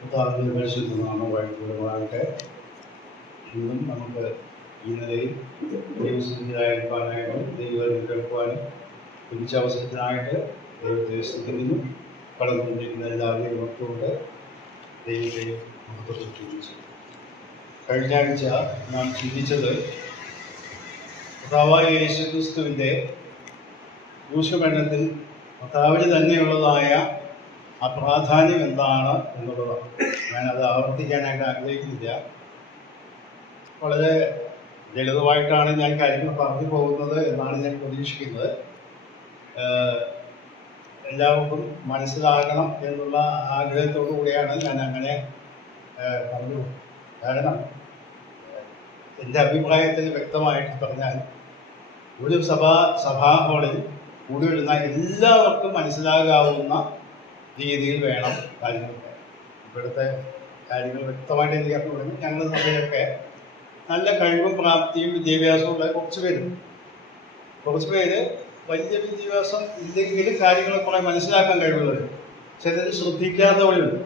കർത്താവിൻ്റെ പരിശുദ്ധ നാമം വാഴ്ത്തപ്പെടുമാറാകട്ടെ. ഇന്നും നമുക്ക് ഈ നിലയിൽ ദൈവസന്നിധിയിലായിരിക്കാനായിട്ടും ദൈവം കേൾക്കുവാനും ലഭിച്ച അവസരത്തിനായിട്ട് ദൈവത്തെ സ്തുതിക്കുന്നു. കടന്നുകൊണ്ടിരിക്കുന്ന എല്ലാവരെയും ഓർത്തുകൊണ്ട് ദൈവത്തെ മഹത്വപ്പെടുത്തുന്നു. കഴിഞ്ഞ ആഴ്ച നാം ചിന്തിച്ചത് കർത്താവായ യേശുക്രിസ്തുവിൻ്റെ ക്രൂശമരണത്തിൽ കർത്താവിന് തന്നെയുള്ളതായ ആ പ്രാധാന്യം എന്താണ് എന്നുള്ളതാണ്. ഞാനത് ആവർത്തിക്കാനായിട്ട് ആഗ്രഹിക്കുന്നില്ല. വളരെ ലളിതമായിട്ടാണ് ഞാൻ കാര്യങ്ങൾ പറഞ്ഞു പോകുന്നത് എന്നാണ് ഞാൻ പ്രതീക്ഷിക്കുന്നത്. എല്ലാവർക്കും മനസ്സിലാകണം എന്നുള്ള ആഗ്രഹത്തോടു കൂടിയാണ് ഞാൻ അങ്ങനെ പറഞ്ഞു. കാരണം എൻ്റെ അഭിപ്രായത്തിൽ വ്യക്തമായിട്ട് പറഞ്ഞാൽ ഒരു സഭാ ഹാളിൽ കൂടി വരുന്ന എല്ലാവർക്കും മനസ്സിലാകാവുന്ന രീതിയിൽ വേണം കാര്യങ്ങളൊക്കെ. ഇവിടുത്തെ കാര്യങ്ങൾ വ്യക്തമായിട്ട് എനിക്ക് അറിഞ്ഞു. ഞങ്ങളുടെ സഭയൊക്കെ നല്ല കഴിവും പ്രാപ്തിയും വിദ്യാഭ്യാസവും ഉള്ള കുറച്ച് പേര് വലിയ വിദ്യാഭ്യാസം ഇല്ലെങ്കിലും കാര്യങ്ങളെ കുറെ മനസ്സിലാക്കാൻ കഴിവുള്ളവരുണ്ട്. ചിലർ ശ്രദ്ധിക്കാത്തവരുണ്ട്.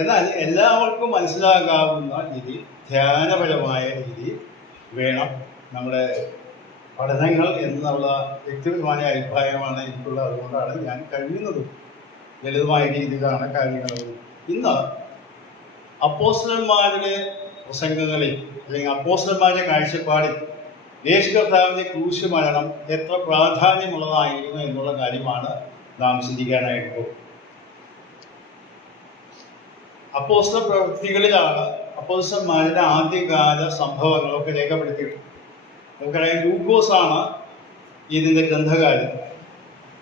എന്നാൽ എല്ലാവർക്കും മനസ്സിലാകാവുന്ന രീതി, ധ്യാനപരമായ രീതി വേണം നമ്മുടെ പഠനങ്ങൾ എന്നുള്ള വ്യക്തിപരമായ അഭിപ്രായമാണ് എനിക്കുള്ളത്. അതുകൊണ്ടാണ് ഞാൻ കഴിയുന്നതും ലളിതമായ രീതിയിലാണ് കാര്യങ്ങൾ. ഇന്ന് അപ്പോസ്തലന്മാരുടെ പ്രസംഗങ്ങളിൽ അല്ലെങ്കിൽ അപ്പോസ്തലന്മാരുടെ കാഴ്ചപ്പാടിൽ യേശു കർത്താവിൻ്റെ ക്രൂശ് മരണം എത്ര പ്രാധാന്യമുള്ളതായിരുന്നു എന്നുള്ള കാര്യമാണ് നാം ചിന്തിക്കാനായിട്ട് പോകും. അപ്പോസ്തല പ്രവൃത്തികളിലാണ് അപ്പോസ്തലന്മാരുടെ ആദ്യകാല സംഭവങ്ങളൊക്കെ രേഖപ്പെടുത്തിയിട്ടുണ്ട്. നമുക്കറിയാം, ലൂക്കോസാണ് ഇതിൻ്റെ ഗ്രന്ഥകാരൻ.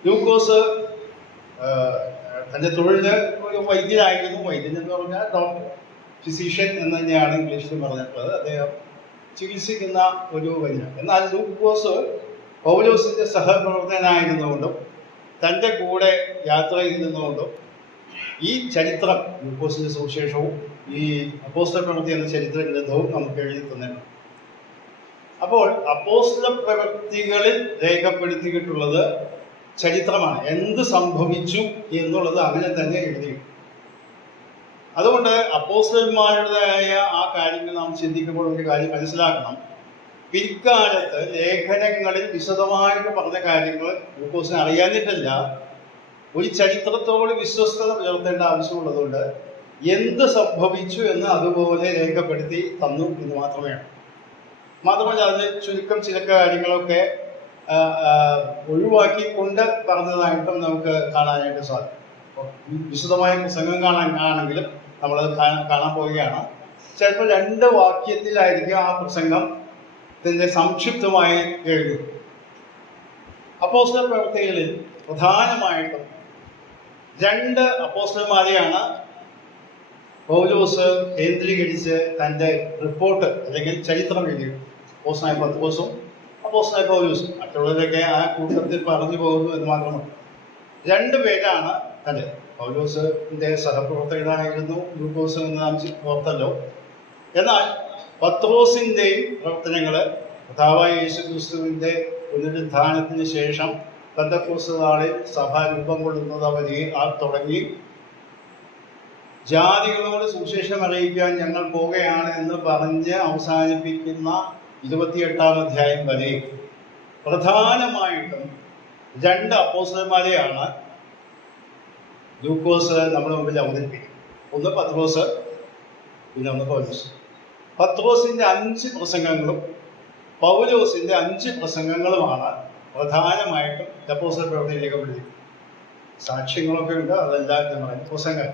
ലൂക്കോസ് തൻ്റെ തൊഴില് ഒരു വൈദ്യനായിരുന്നു. വൈദ്യൻ എന്ന് പറഞ്ഞാൽ ഡോക്ടർ, ഫിസിഷ്യൻ എന്ന് തന്നെയാണ് ഇംഗ്ലീഷിൽ പറഞ്ഞിട്ടുള്ളത്. അദ്ദേഹം ചികിത്സിക്കുന്ന ഒരു വൈദ്യൻ. എന്നാൽ ലൂക്കോസ് പൗലോസിൻ്റെ സഹപ്രവർത്തകനായിരുന്നുകൊണ്ടും തൻ്റെ കൂടെ യാത്ര ചെയ്തിരുന്നുകൊണ്ടും ഈ ചരിത്രം, ലൂക്കോസിൻ്റെ സുവിശേഷവും ഈ അപ്പോസ്തല പ്രവൃത്തി എന്ന ചരിത്ര ഗ്രന്ഥവും നമുക്ക് എഴുതി തന്നിട്ടുണ്ട്. അപ്പോൾ അപ്പോസ്തല പ്രവൃത്തികളിൽ രേഖപ്പെടുത്തിയിട്ടുള്ളത് ചരിത്രമാണ്. എന്ത് സംഭവിച്ചു എന്നുള്ളത് അങ്ങനെ തന്നെ എഴുതിയിട്ടുണ്ട്. അതുകൊണ്ട് അപ്പോസ്തലന്മാരുടേതായ ആ കാര്യങ്ങൾ നാം ചിന്തിക്കുമ്പോൾ ഒരു കാര്യം മനസ്സിലാക്കണം. പിൽക്കാലത്ത് ലേഖനങ്ങളിൽ വിശദമായിട്ട് പറഞ്ഞ കാര്യങ്ങൾ ലൂക്കോസിന് അറിയാഞ്ഞിട്ടല്ല, ഒരു ചരിത്രത്തോട് വിശ്വസ്തത പുലർത്തേണ്ട ആവശ്യമുള്ളതുകൊണ്ട് എന്ത് സംഭവിച്ചു എന്ന് അതുപോലെ രേഖപ്പെടുത്തി തന്നു എന്ന് മാത്രമല്ല അതിന് ചുരുക്കം ചില കാര്യങ്ങളൊക്കെ ഒഴിവാക്കിക്കൊണ്ട് പറഞ്ഞതായിട്ടും നമുക്ക് കാണാനായിട്ട് സാധിക്കും. വിശദമായ പ്രസംഗം കാണാനാണെങ്കിലും നമ്മളത് കാണാൻ പോവുകയാണ്. ചിലപ്പോൾ 2 വാക്യത്തിലായിരിക്കും ആ പ്രസംഗത്തിൻ്റെ സംക്ഷിപ്തമായി എഴുതും. അപ്പോസ്തല പ്രവൃത്തികളിൽ പ്രധാനമായിട്ടും 2 അപ്പോസ്തലന്മാരെയാണ് പൗലോസ് കേന്ദ്രീകരിച്ച് തൻ്റെ റിപ്പോർട്ട് അല്ലെങ്കിൽ ചരിത്രം എഴുതി. അപ്പോസ്തലനായ പത്രോസും അപ്പോസ്തലനായ പൗലോസും. മറ്റുള്ളവരൊക്കെ ആ കൂട്ടത്തിൽ പറഞ്ഞു പോകുന്നു എന്ന് മാത്രമാണ്. 2 പേരാണ് തൻ്റെ. പൗലോസിൻ്റെ സഹപ്രവർത്തകനായിരുന്നു ലൂക്കോസ് എന്ന് നാം ഓർത്തല്ലോ. എന്നാൽ പത്രോസിൻ്റെയും പ്രവർത്തനങ്ങൾ കർത്താവായ യേശുക്രിസ്തുവിൻ്റെ പുനരുത്ഥാനത്തിന് ശേഷം പെന്തക്കോസ്ത് നാളിൽ സഭ രൂപം കൊള്ളുന്നത് വരെ തുടങ്ങി ജാതികളോട് സുവിശേഷം അറിയിക്കാൻ ഞങ്ങൾ പോകുകയാണ് എന്ന് പറഞ്ഞ് അവസാനിപ്പിക്കുന്ന 28-ാം അധ്യായം വരെ പ്രധാനമായിട്ടും 2 അപ്പോസ്തലന്മാരെയാണ് ലൂക്കോസ് നമ്മുടെ മുമ്പിൽ അവതരിപ്പിക്കുന്നത്. ഒന്ന് പത്രോസ്, പിന്നെ ഒന്ന് പൗലോസ്. പത്രോസിൻ്റെ 5 പ്രസംഗങ്ങളും പൗലോസിൻ്റെ 5 പ്രസംഗങ്ങളുമാണ് പ്രധാനമായിട്ടും അപ്പോസ്തല പ്രവൃത്തിയിൽ രേഖപ്പെടുത്തിയിരിക്കുന്നത്. സാക്ഷ്യങ്ങളൊക്കെ ഉണ്ട്, അതെല്ലാം പ്രസംഗം.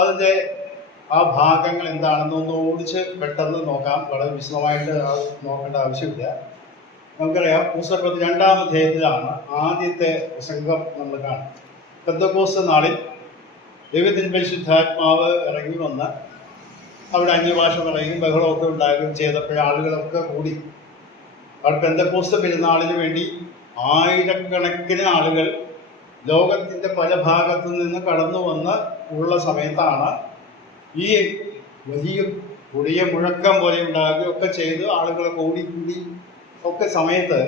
അതിൻ്റെ ആ ഭാഗങ്ങൾ എന്താണെന്ന് ഒന്ന് ഓടിച്ച് പെട്ടെന്ന് നോക്കാം. വളരെ വിശദമായിട്ട് നോക്കേണ്ട ആവശ്യമില്ല. നമുക്കറിയാം, പുസ്തകത്തിൽ 2-ാം അധ്യായത്തിലാണ് ആദ്യത്തെ പ്രസംഗം നമ്മൾ കാണും. പെന്തക്കോസ്ത് നാളിൽ ദൈവത്തിൻ്റെ പരിശുദ്ധാത്മാവ് ഇറങ്ങി വന്ന് അവിടെ അന്യഭാഷ പറയുകയും ബഹളമൊക്കെ ഉണ്ടാകുകയും ചെയ്തപ്പോൾ ആളുകളൊക്കെ കൂടി. അവിടെ പെന്തക്കോസ്ത് പെരുന്നാളിന് വേണ്ടി ആയിരക്കണക്കിന് ആളുകൾ ലോകത്തിൻ്റെ പല ഭാഗത്തു നിന്ന് കടന്നു വന്ന് ഉള്ള സമയത്താണ് ഈ വലിയ കൊടിയ മുഴക്കം പോലെ ഉണ്ടാകുകയൊക്കെ ചെയ്ത് ആളുകളെ കൂടി ഒക്കെ സമയത്ത്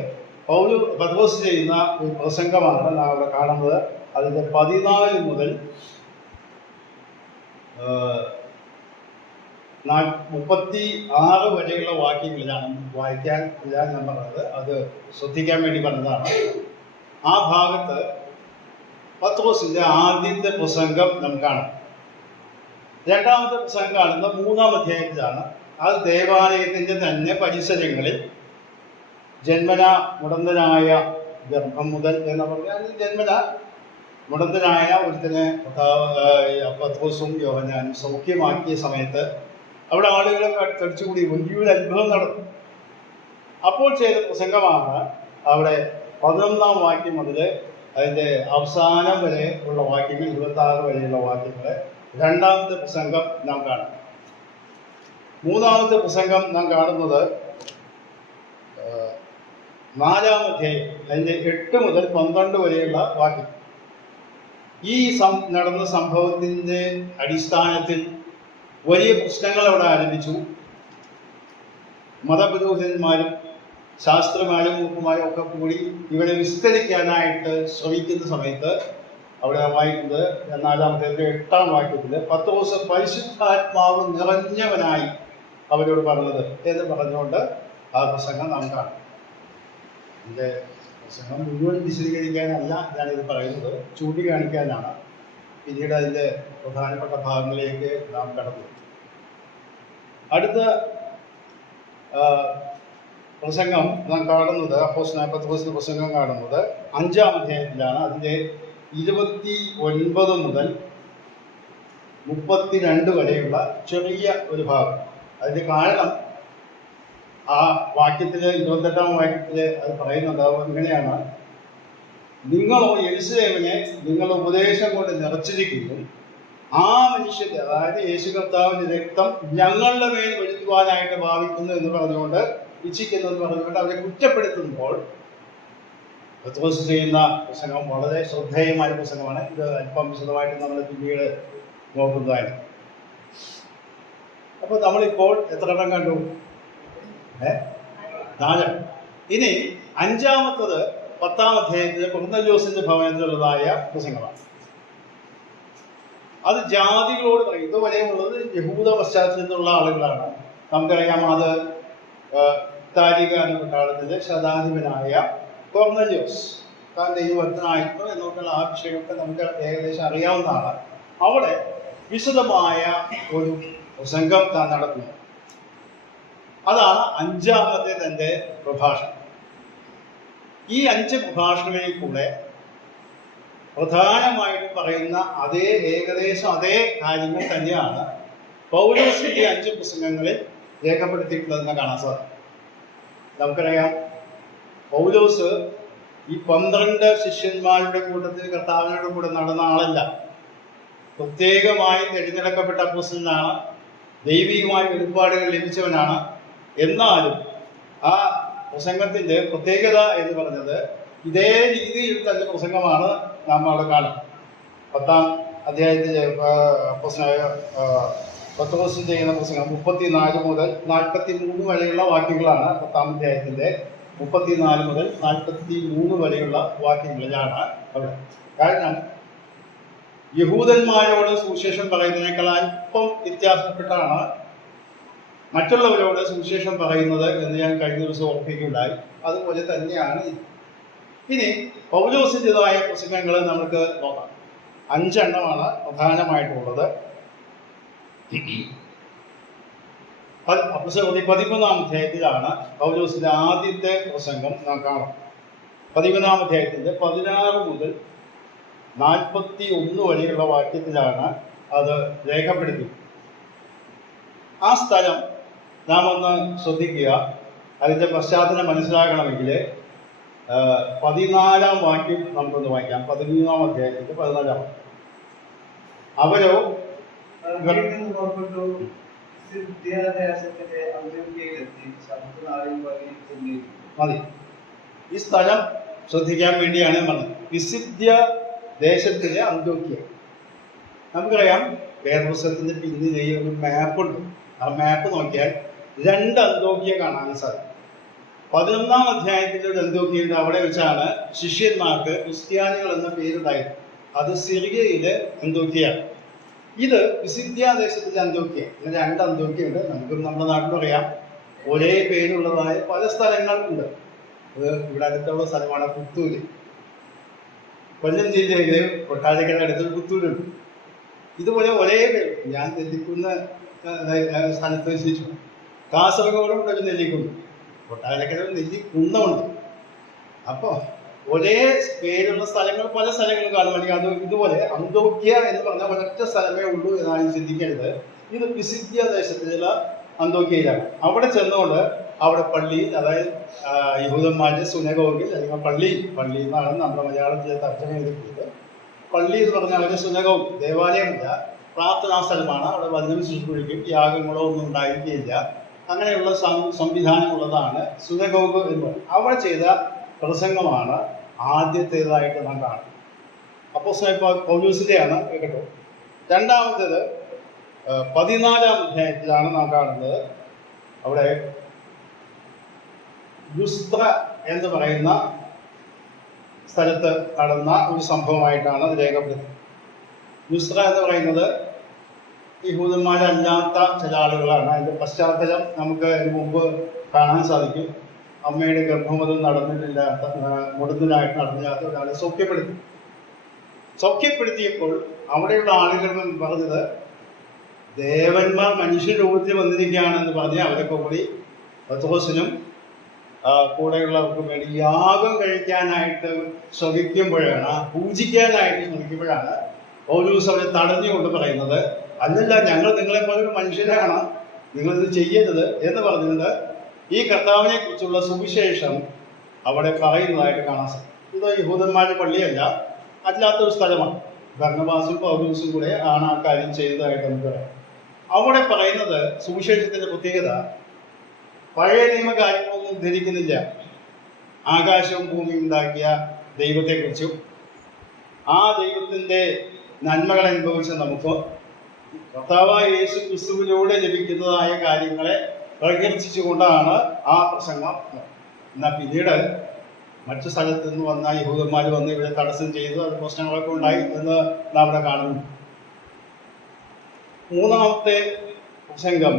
പത്രോസ് ചെയ്യുന്ന ഒരു പ്രസംഗമാണ് നാം അവിടെ കാണുന്നത്. അതിൻ്റെ 14 മുതൽ 36 വരെയുള്ള വാക്യങ്ങളിലാണ് വായിക്കാൻ ഇല്ല ഞാൻ പറഞ്ഞത്, അത് ശ്രദ്ധിക്കാൻ വേണ്ടി പറഞ്ഞതാണ്. ആ ഭാഗത്ത് പത്രോസിന്റെ ആദ്യത്തെ പ്രസംഗം നാം കാണാം. രണ്ടാമത്തെ പ്രസംഗം കാണുന്നത് 3-ാം അധ്യായത്തിലാണ്. അത് ദേവാലയത്തിന്റെ തന്നെ പരിസരങ്ങളിൽ ജന്മന മുടന്തനായ ഗർഭം മുതൽ എന്ന് പറഞ്ഞാൽ ജന്മന മുടന്തനായ ഒരുത്തനെ പത്രോസും യോഹന്നാനും സൗഖ്യമാക്കിയ സമയത്ത് അവിടെ ആളുകളെ തടിച്ചുകൂടി വലിയൊരു അത്ഭുതം നടന്നു. അപ്പോൾ ചെയ്ത പ്രസംഗമാണ് അവിടെ 11-ാം വാക്യം മുതൽ അതിൻ്റെ അവസാനം വരെ ഉള്ള വാക്യങ്ങൾ, 26 വരെയുള്ള വാക്യങ്ങൾ. രണ്ടാമത്തെ പ്രസംഗം നാം കാണും. മൂന്നാമത്തെ പ്രസംഗം നാം കാണുന്നത് 4-ാം അധ്യായം അതിൻ്റെ 8 മുതൽ 12 വരെയുള്ള വാക്യം. ഈ നടന്ന സംഭവത്തിൻ്റെ അടിസ്ഥാനത്തിൽ വലിയ പ്രശ്നങ്ങൾ അവിടെ ആരംഭിച്ചു. മതപുരോഹിതന്മാരും ശാസ്ത്രമാരും മൂപ്പന്മാരും ഒക്കെ കൂടി ഇവരെ വിസ്തരിക്കാനായിട്ട് ശ്രമിക്കുന്ന സമയത്ത് അവിടെ വായിക്കുന്നത് 4-ാം അധ്യായത്തിലെ 8-ാം വാക്യത്തിൽ പത്രോസ് പരിശുദ്ധാത്മാവ് നിറഞ്ഞവനായി അവരോട് പറഞ്ഞത് എന്ന് പറഞ്ഞുകൊണ്ട് ആ പ്രസംഗം നാം കാണും. എൻ്റെ പ്രസംഗം മുഴുവൻ വിശദീകരിക്കാനല്ല ഞാനിത് പറയുന്നത്, ചൂണ്ടിക്കാണിക്കാനാണ്. പിന്നീട് അതിൻ്റെ പ്രധാനപ്പെട്ട ഭാഗങ്ങളിലേക്ക് നാം കടന്നു. അടുത്ത പ്രസംഗം നാം കാണുന്നത് പത്രോസിന്റെ പ്രസംഗം കാണുന്നത് 5-ാം അധ്യായത്തിലാണ്. അതിൻ്റെ 29 മുതൽ 32 വരെയുള്ള ചെറിയ ഒരു ഭാഗം. അതിൻ്റെ കാരണം ആ വാക്യത്തില് 28-ാം വാക്യത്തില് അത് പറയുന്നത് ഇങ്ങനെയാണ്: നിങ്ങളോ യെരൂശലേമിനെ നിങ്ങളുടെ ഉപദേശം കൊണ്ട് നിറച്ചിരിക്കുന്നു, ആ മനുഷ്യന്റെ, അതായത് യേശു കർത്താവിന്റെ രക്തം ഞങ്ങളുടെ മേൽ വരുത്തുവാനായിട്ട് ഭാവിക്കുന്നു എന്ന് പറഞ്ഞുകൊണ്ട്, ഇച്ഛിക്കുന്നു എന്ന് പറഞ്ഞുകൊണ്ട് അവരെ കുറ്റപ്പെടുത്തുമ്പോൾ പത്രോസ് ചെയ്യുന്ന പ്രസംഗം വളരെ ശ്രദ്ധേയമായ പ്രസംഗമാണ്. ഇത് അല്പം വിശദമായിട്ട് നമ്മൾ പിന്നീട് നോക്കുന്നതായിരുന്നു. അപ്പോൾ നമ്മളിപ്പോൾ എത്ര എണ്ണം കണ്ടു? 4. ഇനി 5-ാമത്തത് 10-ാം അധ്യായത്തിലെ കൊർന്നല്യോസിന്റെ ഭവനത്തിലുള്ളതായ പ്രസംഗമാണ്. അത് ജാതികളോട് പറയും. ഇതുവരെയുള്ളത് യഹൂദ പശ്ചാത്തലത്തിലുള്ള ആളുകളാണ്. നമുക്കറിയാം, അത് ഇത്താലിക്കാരുടെ പട്ടാളത്തിലെ ശതാധിപനായ കൊർന്നല്യോസ് താൻ ദൈവഭക്തനായിരുന്നു എന്നൊക്കെയുള്ള ആ വിഷയമൊക്കെ നമുക്ക് ഏകദേശം അറിയാവുന്നതാണ്. അവിടെ വിശദമായ ഒരു പ്രസംഗം താൻ നടത്തുന്നു. അതാണ് 5-ാമത്തെ തൻ്റെ പ്രഭാഷണം. ഈ 5 പ്രഭാഷണങ്ങളിൽ കൂടെ പ്രധാനമായിട്ടും പറയുന്ന ഏകദേശം അതേ കാര്യങ്ങൾ തന്നെയാണ് പൗലോസിന്റെ 5 പ്രസംഗങ്ങളിൽ രേഖപ്പെടുത്തിയിട്ടുള്ളതെന്ന് കാണാൻ സാധിക്കും. നമുക്കറിയാം, പൗലോസ് ഈ 12 ശിഷ്യന്മാരുടെ കൂട്ടത്തിൽ കർത്താവിനോട് കൂടെ നടന്ന ആളല്ല. പ്രത്യേകമായി തിരഞ്ഞെടുക്കപ്പെട്ട അപ്പോസ്തലനാണ്, ദൈവികമായ വെളിപ്പാടുകൾ ലഭിച്ചവനാണ്. എന്നാലും ആ പ്രസംഗത്തിന്റെ പ്രത്യേകത എന്ന് പറഞ്ഞത് ഇതേ രീതിയിൽ തന്നെ പ്രസംഗമാണ് നാം അവിടെ കാണും. 10-ാം അധ്യായത്തിലെ പത്രോസ് ചെയ്യുന്ന പ്രസംഗം 34 മുതൽ 43 വരെയുള്ള വാക്യങ്ങളാണ്. 10-ാം അധ്യായത്തിന്റെ 34 മുതൽ 43 വരെയുള്ള വാക്യങ്ങളിലാണ് അവിടെ. കാരണം യഹൂദന്മാരോട് സുവിശേഷം പറയുന്നതിനേക്കാൾ അല്പം വ്യത്യാസപ്പെട്ടാണ് മറ്റുള്ളവരോട് സുവിശേഷം പറയുന്നത് എന്ന് ഞാൻ കഴിഞ്ഞ ദിവസം ഓർപ്പിക്കുകയുണ്ടായി. അതുപോലെ തന്നെയാണ് ഇനി പൗലോസിൻ്റെതായ പ്രസംഗങ്ങൾ നമുക്ക് നോക്കാം. 5 എണ്ണമാണ് പ്രധാനമായിട്ടുള്ളത്. 13-ാം അധ്യായത്തിലാണ് പൗലോസിന്റെ ആദ്യത്തെ പ്രസംഗം നാം കാണാം. 13-ാം അധ്യായത്തിന്റെ 16 മുതൽ 41 വരെയുള്ള വാക്യത്തിലാണ് അത് രേഖപ്പെടുത്തി. ആ സ്ഥലം നാം ഒന്ന് ശ്രദ്ധിക്കുക. അതിൻ്റെ പശ്ചാത്തലം മനസ്സിലാക്കണമെങ്കിൽ 14-ാം വാക്യം നമുക്കൊന്ന് വായിക്കാം. 13-ാം അധ്യായത്തിന്റെ 14-ാം വാക്യം. അവരോ മതി. ഈ സ്ഥലം ശ്രദ്ധിക്കാൻ വേണ്ടിയാണ് പറഞ്ഞത്. പിസിദ്ധ്യ ദേശത്തിലെ അന്ത്യോക്യ. നമുക്കറിയാം, വേദപുസ്തകത്തിന്റെ പിന്നിൽ ഒരു മാപ്പുണ്ട്. ആ മാപ്പ് നോക്കിയാൽ 2 അന്ത്യോക്യ കാണാൻ സാധിക്കും. 11-ാം അധ്യായത്തിലെ ഒരു അന്ത്യോക്യയുണ്ട്. അവിടെ വെച്ചാണ് ശിഷ്യന്മാർക്ക് ക്രിസ്ത്യാനികൾ എന്ന പേരുണ്ടായത്. അത് സിറിയയിലെ അന്ത്യോക്യയാണ്. ഇത് പിസിദ്ധ്യാദേശത്തിലെ അന്ത്യോക്യ. ഇങ്ങനെ 2 അന്ത്യോക്യ ഉണ്ട്. നമുക്ക് നമ്മുടെ നാട്ടിൽ അറിയാം, ഒരേ പേരുള്ളതായ പല സ്ഥലങ്ങൾ ഉണ്ട്. ഇത് ഇവിടെ അടുത്തുള്ള സ്ഥലമാണ് പുത്തൂര്. കൊല്ലം ജില്ലയിലെ കൊട്ടാരക്കര അടുത്തൊരു പുത്തൂരുണ്ട്. ഇതുപോലെ ഒരേ പേര്. ഞാൻ നെല്ലിക്കുന്ന സ്ഥലത്ത് വെച്ചിട്ടു. കാസർഗോഡും ഒരു നെല്ലിക്കുന്ന്, കൊട്ടാരക്കര നെല്ലിക്കുന്നമുണ്ട്. അപ്പോൾ ഒരേ പേരുള്ള സ്ഥലങ്ങൾ പല സ്ഥലങ്ങളും കാണുവാണെങ്കിൽ അത് ഇതുപോലെ അന്തോക്യ എന്ന് പറഞ്ഞ ഒരൊറ്റ സ്ഥലമേ ഉള്ളൂ എന്നാണ് ചിന്തിക്കരുത്. ഇത് പിസിദ്ധ്യാദേശത്തിലുള്ള അന്തോക്യയിലാണ്. അവിടെ ചെന്നുകൊണ്ട് അവിടെ പള്ളി, അതായത് യഹൂദന്മാരുടെ സുനഗോഗിൽ, അല്ലെങ്കിൽ പള്ളി എന്നാണ് നമ്മുടെ മലയാളത്തിൽ തർജ്ജമ ചെയ്തിട്ടുള്ളത്. പള്ളി എന്ന് പറഞ്ഞാൽ അവരുടെ സുനഗോഗ്, ദേവാലയമില്ല, പ്രാർത്ഥനാ സ്ഥലമാണ്. അവിടെ വചനം ശുശ്രൂഷിക്കും, യാഗങ്ങളോ ഒന്നും ഉണ്ടായിരിക്കുകയില്ല. അങ്ങനെയുള്ള സംവിധാനമുള്ളതാണ് സുനഗോഗ് എന്ന് പറയുന്നത്. അവിടെ ചെയ്ത പ്രസംഗമാണ് ആദ്യത്തേതായിട്ട് നാം കാണുന്നത്. അപ്പോസ്തലനായ പൗലോസിന്റെയാണ് കേട്ടോ. രണ്ടാമത്തേത് 14-ാം അധ്യായത്തിലാണ് നാം കാണുന്നത്. അവിടെ ലുസ്ത്ര എന്ന് പറയുന്ന സ്ഥലത്ത് നടന്ന ഒരു സംഭവമായിട്ടാണ് അത് രേഖപ്പെടുത്തുന്നത്. ലുസ്ത്ര എന്ന് പറയുന്നത് യഹൂദന്മാരല്ലാത്ത ചില ആളുകളാണ്. അതിൻ്റെ പശ്ചാത്തലം നമുക്ക് ഇതിനു മുമ്പ് കാണാൻ സാധിക്കും. അമ്മയുടെ ഗർഭമതം നടന്നിട്ടില്ലാത്ത, മുടന്തനായിട്ട് നടന്നില്ലാത്ത ഒരാളെ സൗഖ്യപ്പെടുത്തിയപ്പോൾ അവിടെയുള്ള ആളുകൾ പറഞ്ഞത്, ദേവന്മാർ മനുഷ്യ രൂപത്തിൽ വന്നിരിക്കുകയാണെന്ന് പറഞ്ഞ് അവരൊക്കെ കൂടി പത്രോസിനും കൂടെയുള്ളവർക്കും വേണ്ടി യാഗം കഴിക്കാനായിട്ട് ശ്രമിക്കുമ്പോഴാണ്, പൂജിക്കാനായിട്ട് ശ്രമിക്കുമ്പോഴാണ് പൗലോസ് അവരെ തടഞ്ഞുകൊണ്ട് പറയുന്നത്, അല്ലല്ല, ഞങ്ങൾ നിങ്ങളെ പോലൊരു മനുഷ്യരാണ്, നിങ്ങളിത് ചെയ്യരുത് എന്ന് പറഞ്ഞുകൊണ്ട് ഈ കർത്താവിനെ കുറിച്ചുള്ള സുവിശേഷം അവിടെ പറയുന്നതായിട്ട് കാണാൻ സാധിക്കും. ഇത് യഹൂദന്മാരുടെ പള്ളിയല്ല, അല്ലാത്തൊരു സ്ഥലമാണ്. ബർന്നബാസും പൗലോസും കൂടെ ആണ് ആ കാര്യം ചെയ്തതായിട്ട് നമുക്ക് പറയാം. അവിടെ പറയുന്നത് സുവിശേഷത്തിന്റെ പ്രത്യേകത, പഴയ നിയമ കാര്യങ്ങളൊന്നും ഉദ്ധരിക്കുന്നില്ല. ആകാശവും ഭൂമിയും ഉണ്ടാക്കിയ ദൈവത്തെക്കുറിച്ചും ആ ദൈവത്തിൻ്റെ നന്മകൾ അനുഭവിച്ച നമുക്ക് കർത്താവായ യേശു ക്രിസ്തുവിലൂടെ ലഭിക്കുന്നതായ കാര്യങ്ങളെ പ്രകീർത്തിച്ചുകൊണ്ടാണ് ആ പ്രസംഗം. എന്നാൽ പിന്നീട് മറ്റു സ്ഥലത്ത് നിന്ന് വന്ന യഹൂദന്മാർ വന്ന് ഇവിടെ തടസ്സം ചെയ്തു, അത് പ്രശ്നങ്ങളൊക്കെ ഉണ്ടായി എന്ന് നാം ഇവിടെ കാണുന്നു. മൂന്നാമത്തെ പ്രസംഗം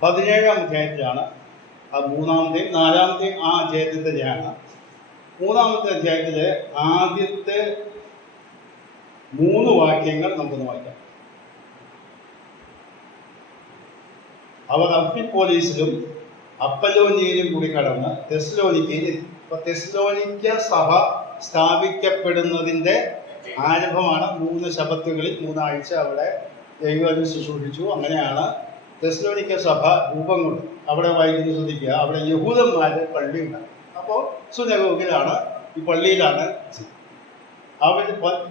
17-ാം അധ്യായത്തിലാണ്. അത് 3-ാമത്തെയും 4-ാമത്തെയും ആ അധ്യായത്തിൽ തന്നെയാണ്. 3-ാമത്തെ അധ്യായത്തിലെ ആദ്യത്തെ 3 വാക്യങ്ങൾ നമുക്കൊന്ന് വായിക്കാം. അവർ അംഫിപ്പോലീസിലും അപ്പല്ലോനിയയിലും കൂടി കടന്ന് തെസ്സലോനിക്കയിൽ എത്തി. അപ്പൊ തെസ്സലോനിക്ക സഭ സ്ഥാപിക്കപ്പെടുന്നതിന്റെ ആരംഭമാണ്. 3 ശബത്തുകളിൽ 3 ആഴ്ച അവിടെ ദൈവവചനം ശുശ്രൂഷിച്ചു. അങ്ങനെയാണ് തെസ്സലോനിക്ക സഭ രൂപം കൊണ്ട്. അവിടെ വായിക്കുന്നത് ശ്രദ്ധിക്കുക, അവിടെ യഹൂദന്മാരുടെ പള്ളി ഉണ്ടാകും. അപ്പോൾ സുനഗോഗിലാണ്, ഈ പള്ളിയിലാണ് അവർ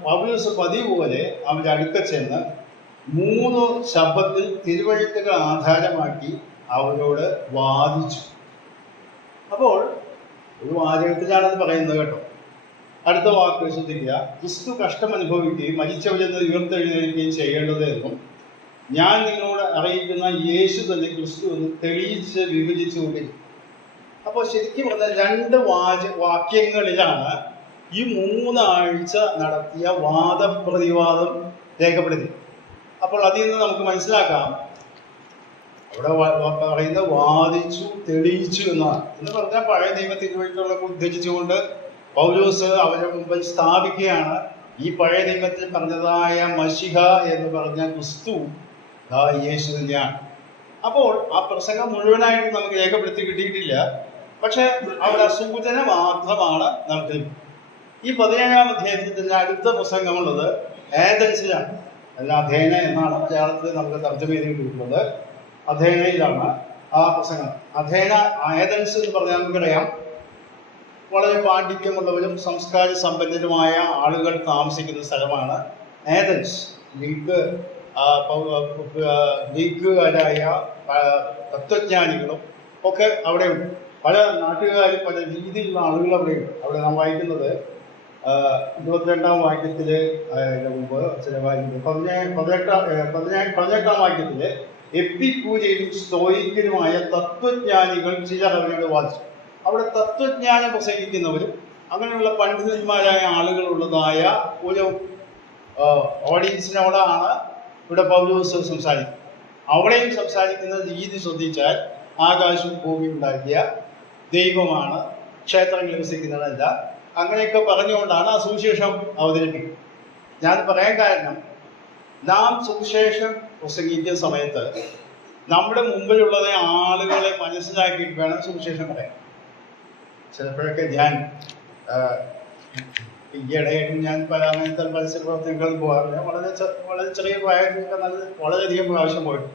പൗലോസ് പതിവ് പോലെ അവരുടെ അടുക്ക ചെന്ന് 3 ശബ്ദത്തിൽ തിരുവഴുത്തുകൾ ആധാരമാക്കി അവരോട് വാദിച്ചു. അപ്പോൾ ഒരു വാചകത്തിലാണത് പറയുന്നത് കേട്ടോ. അടുത്ത വാക്ക് ശ്രദ്ധിക്കുക, ക്രിസ്തു കഷ്ടം അനുഭവിക്കുകയും മരിച്ചവരിൽ നിന്ന് ഉയർത്തെഴുന്നേൽക്കുകയും ചെയ്യേണ്ടത് എന്നും ഞാൻ നിങ്ങളോട് അറിയിക്കുന്ന യേശു തന്നെ ക്രിസ്തു എന്ന് തെളിയിച്ച് വിഭജിച്ചുകൊണ്ടിരിക്കും. അപ്പോൾ ശരിക്കും പറഞ്ഞാൽ 2 വാക്യങ്ങളിലാണ് ഈ 3 ആഴ്ച നടത്തിയ വാദപ്രതിവാദം രേഖപ്പെടുത്തി. അപ്പോൾ അതിൽ നിന്ന് നമുക്ക് മനസ്സിലാക്കാം, അവിടെ പറയുന്ന വാദിച്ചു തെളിയിച്ചു എന്നാണ്. എന്ന് പറഞ്ഞാൽ പഴയ നിയമ തിരുവഴുത്തുകളൊക്കെ ഉദ്ധരിച്ചുകൊണ്ട് പൗലോസ് അവരുടെ മുമ്പിൽ സ്ഥാപിക്കുകയാണ്, ഈ പഴയ നിയമത്തിൽ പറഞ്ഞതായ മശിഹ എന്ന് പറഞ്ഞ ക്രിസ്തു യേശു തന്നെയാണ്. അപ്പോൾ ആ പ്രസംഗം മുഴുവനായിട്ട് നമുക്ക് രേഖപ്പെടുത്തി കിട്ടിയിട്ടില്ല. പക്ഷെ അവിടെ സൂചന മാത്രമാണ് നമുക്ക്. ഈ 17-ാം അധ്യായത്തിൽ തന്നെ അടുത്ത പ്രസംഗമുള്ളത് ഏഥൻസിലാണ്. അല്ല, അഥേന എന്നാണ് മലയാളത്തിൽ നമുക്ക് തർജ്ജമ ചെയ്തിട്ടുള്ളത്. അഥേനയിലാണ് ആ പ്രസംഗം. ഏഥൻസ് എന്ന് പറഞ്ഞാൽ നമുക്കറിയാം, വളരെ പാണ്ഡിത്യമുള്ളവരും സംസ്കാര സമ്പന്നരുമായ ആളുകൾ താമസിക്കുന്ന സ്ഥലമാണ് ഏഥൻസ്. ഗ്രീക്കുകാരായ തത്വജ്ഞാനികളും ഒക്കെ അവിടെയുണ്ട്. പല നാട്ടുകാരും പല രീതിയിലുള്ള ആളുകൾ അവിടെയുണ്ട്. അവിടെ നാം വായിക്കുന്നത് 22-ാം വാക്യത്തില് മുമ്പ് ചില വായിക്കുന്നത് 18-ാം വാക്യത്തില് എപ്പിക്കൂരിയനും സ്തോയിക്കനുമായ തത്വജ്ഞാനികൾ ചിലർ അവരോട് വാദിച്ചു. അവിടെ തത്വജ്ഞാനം പ്രസംഗിക്കുന്നവരും അങ്ങനെയുള്ള പണ്ഡിതന്മാരായ ആളുകളുള്ളതായ ഒരു ഓഡിയൻസിനോടാണ് ഇവിടെ പൗലോസ് സംസാരിക്കുന്നത്. അവിടെയും സംസാരിക്കുന്ന രീതി ശ്രദ്ധിച്ചാൽ ആകാശവും ഭൂമിയും ഉണ്ടാക്കിയ ദൈവമാണ്, ക്ഷേത്രങ്ങളിൽ വസിക്കുന്നതല്ല. അങ്ങനെയൊക്കെ പറഞ്ഞുകൊണ്ടാണ് ആ സുവിശേഷം അവതരിപ്പിക്കുന്നത്. ഞാൻ പറയാൻ കാരണം, നാം സുവിശേഷം പ്രസംഗിക്കുന്ന സമയത്ത് നമ്മുടെ മുമ്പിലുള്ളത് ആളുകളെ മനസ്സിലാക്കിയിട്ട് വേണം സുവിശേഷം പറയാൻ. ചിലപ്പോഴൊക്കെ ഞാൻ ഈയിടെയായിട്ട് ഞാൻ പല അങ്ങനത്തെ പരസ്യ പ്രവർത്തനങ്ങളിൽ പോകാറില്ല. വളരെ ചെറിയ പ്രായത്തിലൊക്കെ വളരെയധികം പ്രാവശ്യം പോയിട്ട്.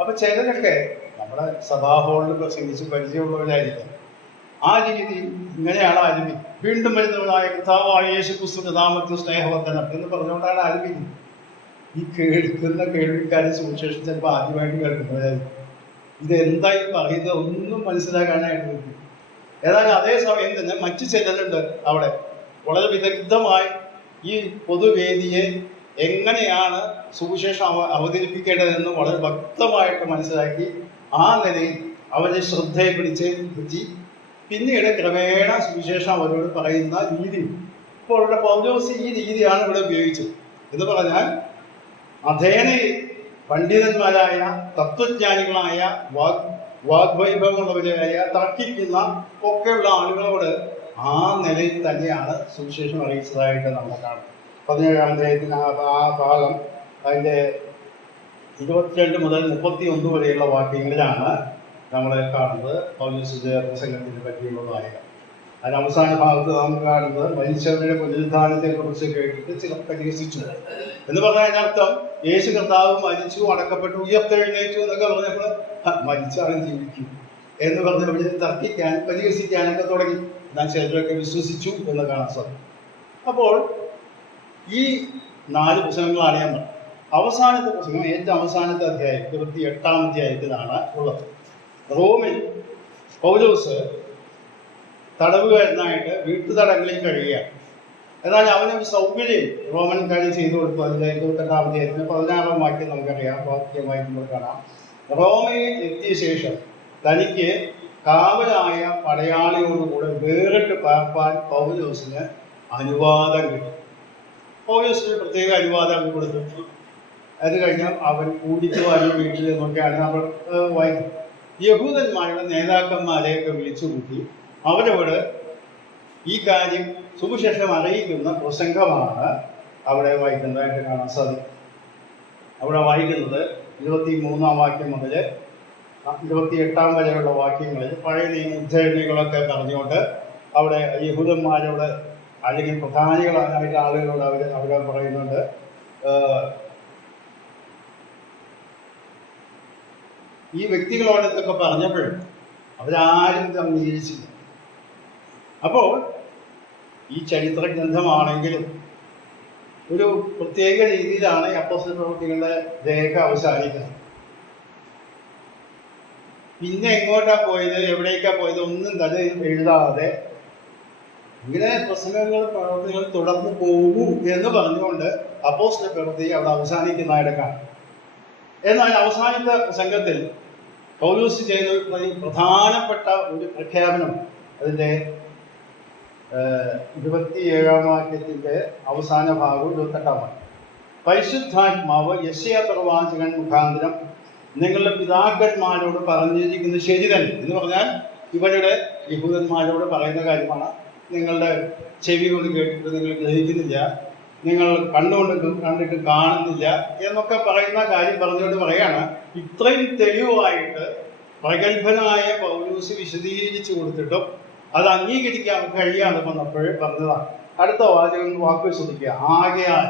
അപ്പൊ ചിലരൊക്കെ നമ്മുടെ സഭാ ഹാളിൽ പ്രസംഗിച്ച് പരിചയമുള്ളവരായിരിക്കും. ആ രീതി ഇങ്ങനെയാണ് ആരംഭിക്കുന്നത്. വീണ്ടും വരുന്നവരായ കർത്താവായ യേശു ക്രിസ്തുവിന്റെ നാമത്തിൽ സ്നേഹവർദ്ധനം എന്ന് പറഞ്ഞുകൊണ്ടാണ് ആരംഭിക്കുന്നത്. ഈ കേൾക്കുന്ന കേൾവിക്കാരെ സുവിശേഷം ചിലപ്പോൾ ആദ്യമായിട്ട് കേൾക്കുന്നവരായിരിക്കും. ഇതെന്തായി പറയുന്നത് ഒന്നും മനസ്സിലാക്കാനായിട്ട് പറ്റും. ഏതായാലും അതേസമയം തന്നെ മറ്റു ചിലരുണ്ട് അവിടെ വളരെ വിദഗ്ധമായി ഈ പൊതുവേദിയെ എങ്ങനെയാണ് സുവിശേഷം അവതരിപ്പിക്കേണ്ടതെന്ന് വളരെ വ്യക്തമായിട്ട് മനസ്സിലാക്കി ആ നിലയിൽ അവരെ ശ്രദ്ധയെ പിടിച്ച് പറ്റി പിന്നീട് ക്രമേണ സുവിശേഷം അവരോട് പറയുന്ന രീതി. ഇപ്പോൾ ഇവിടെ പൗലോസ് ഈ രീതിയാണ് ഇവിടെ ഉപയോഗിച്ചത്. എന്ന് പറഞ്ഞാൽ അഥേനയിൽ പണ്ഡിതന്മാരായ തത്വജ്ഞാനികളായ വാഗ്വൈഭവമുള്ളവരായ തർക്കിക്കുന്ന ഒക്കെയുള്ള ആളുകളോട് ആ നിലയിൽ തന്നെയാണ് സുവിശേഷം അറിയിച്ചതായിട്ട് നമ്മൾ കാണും. 17-ാം അധ്യായത്തിന് ആ ഭാഗം അതിൻ്റെ 22 മുതൽ 31 വരെയുള്ള വാക്യങ്ങളിലാണ് നമ്മൾ കാണുന്നത് പൗലോസിന്റെ പ്രസംഗത്തിനെ പറ്റിയുള്ളതായ. അതിന് അവസാന ഭാഗത്ത് നാം കാണുന്നത് മനുഷ്യരുടെ പുനരുദ്ധാനത്തെ കുറിച്ച് കേട്ടിട്ട് ചിലർ പരിഹസിച്ചു എന്ന് പറഞ്ഞാൽ അർത്ഥം യേശു കർത്താവ് മരിച്ചു, അടക്കപ്പെട്ടു, ഉയർത്തെഴുന്നേറ്റു എന്നൊക്കെ പറഞ്ഞപ്പോൾ മരിച്ചാണ് ജീവിക്കും എന്ന് പറഞ്ഞ് അവിടെ തർക്കിക്കാൻ പരിഹസിക്കാനൊക്കെ തുടങ്ങി. എന്നാൽ ചിലരൊക്കെ വിശ്വസിച്ചു എന്ന് കാണാൻ സാധിക്കും. അപ്പോൾ ഈ 4 പുസ്തകങ്ങളാണ് ഞാൻ പറഞ്ഞത്. അവസാനത്തെ പുസ്തകം ഏറ്റവും അവസാനത്തെ അധ്യായം 28-ാം അധ്യായത്തിലാണ് ഉള്ളത്. റോമിൽ പൗലോസ് തടവുകാരനായിട്ട് വീട്ടുതടങ്ങളിൽ കഴിയുകയാണ്. എന്നാൽ അവനൊരു സൗകര്യം റോമൻകാർ ചെയ്തു കൊടുത്തു. അതിൻ്റെ 28-ാം അധ്യായത്തിന് 16-ാം വാക്യം നമുക്കറിയാം, വാക്യമായി നമ്മൾ കാണാം. റോമയിൽ എത്തിയ ശേഷം തനിക്ക് കാവലായ പടയാളിയോടുകൂടെ വേറിട്ട് പാർപ്പാൻ പൗലോസിന് അനുവാദം കിട്ടും. പൗലോസിന് പ്രത്യേക അനുവാദം കൊടുത്തു. അത് കഴിഞ്ഞാൽ അവൻ കൂടിക്കുവാനും വീട്ടിൽ നിന്നൊക്കെയാണ് നമ്മൾ വായിക്കുന്നത്. യഹൂദന്മാരുടെ നേതാക്കന്മാരെയൊക്കെ വിളിച്ചു കൂട്ടി അവരോട് ഈ കാര്യം സുവിശേഷം അറിയിക്കുന്ന പ്രസംഗമാണ് അവിടെ വായിക്കുന്നതായിട്ട് കാണാൻ സാധിക്കും. അവിടെ വായിക്കുന്നത് 23-ാം വാക്യം മുതൽ 28-ാം വരെയുള്ള വാക്യങ്ങളിൽ പഴയ നിയമ ഉദ്ധരണികളൊക്കെ പറഞ്ഞുകൊണ്ട് അവിടെ യഹൂദന്മാരോട് അല്ലെങ്കിൽ പ്രധാനികളായിട്ട് ആളുകളോട് അവിടെ പറയുന്നുണ്ട്. ഈ വ്യക്തികളോടൊക്കെ പറഞ്ഞപ്പോഴും അവരാരും അംഗീകരിച്ചില്ല. അപ്പോൾ ഈ ചരിത്ര ഗ്രന്ഥമാണെങ്കിലും ഒരു പ്രത്യേക രീതിയിലാണ് അപ്പോസ്തല പ്രവൃത്തികളുടെ രേഖ അവസാനിക്കുന്നത്. പിന്നെ എങ്ങോട്ടാ പോയത്, എവിടേക്കാ പോയത് ഒന്നും തന്നെ എഴുതാതെ ഇങ്ങനെ പ്രസംഗങ്ങൾ പ്രവൃത്തികൾ തുടർന്ന് പോകും എന്ന് പറഞ്ഞുകൊണ്ട് അപ്പോസ്തല പ്രവൃത്തി അവിടെ അവസാനിക്കുന്നതായിട്ട് കാണാം. എന്നാൽ അവസാനത്തെ പ്രസംഗത്തിൽ പൗലോസ് ചെയ്ത പ്രധാനപ്പെട്ട ഒരു പ്രഖ്യാപനം അതിൻ്റെ 27-ാം വാക്യത്തിൻ്റെ അവസാന ഭാഗവും 28-ാം വാക്യം. പരിശുദ്ധാത്മാവ് യെശയ്യാ പ്രവാചകൻ മുഖാന്തരം നിങ്ങളുടെ പിതാക്കന്മാരോട് പറഞ്ഞിരിക്കുന്നത് ശരി തന്നെ എന്ന് പറഞ്ഞാൽ ഇവരുടെ യഹൂദന്മാരോട് പറയുന്ന കാര്യമാണ്. നിങ്ങളുടെ ചെവി കൊണ്ട് കേട്ടിട്ട് നിങ്ങൾ ഗ്രഹിക്കുന്നില്ല, നിങ്ങൾ കണ്ടിട്ട് കാണുന്നില്ല എന്നൊക്കെ പറയുന്ന കാര്യം പറഞ്ഞുകൊണ്ട് പറയാണ്. ഇത്രയും തെളിവായിട്ട് പ്രഗത്ഭനായ പൗലോസ് വിശദീകരിച്ചു കൊടുത്തിട്ടും അത് അംഗീകരിക്കാൻ കഴിയാതെ വന്നപ്പോഴേ പറഞ്ഞതാണ്. അടുത്ത വാക്ക് ശ്രദ്ധിക്കുക. ആകയാൽ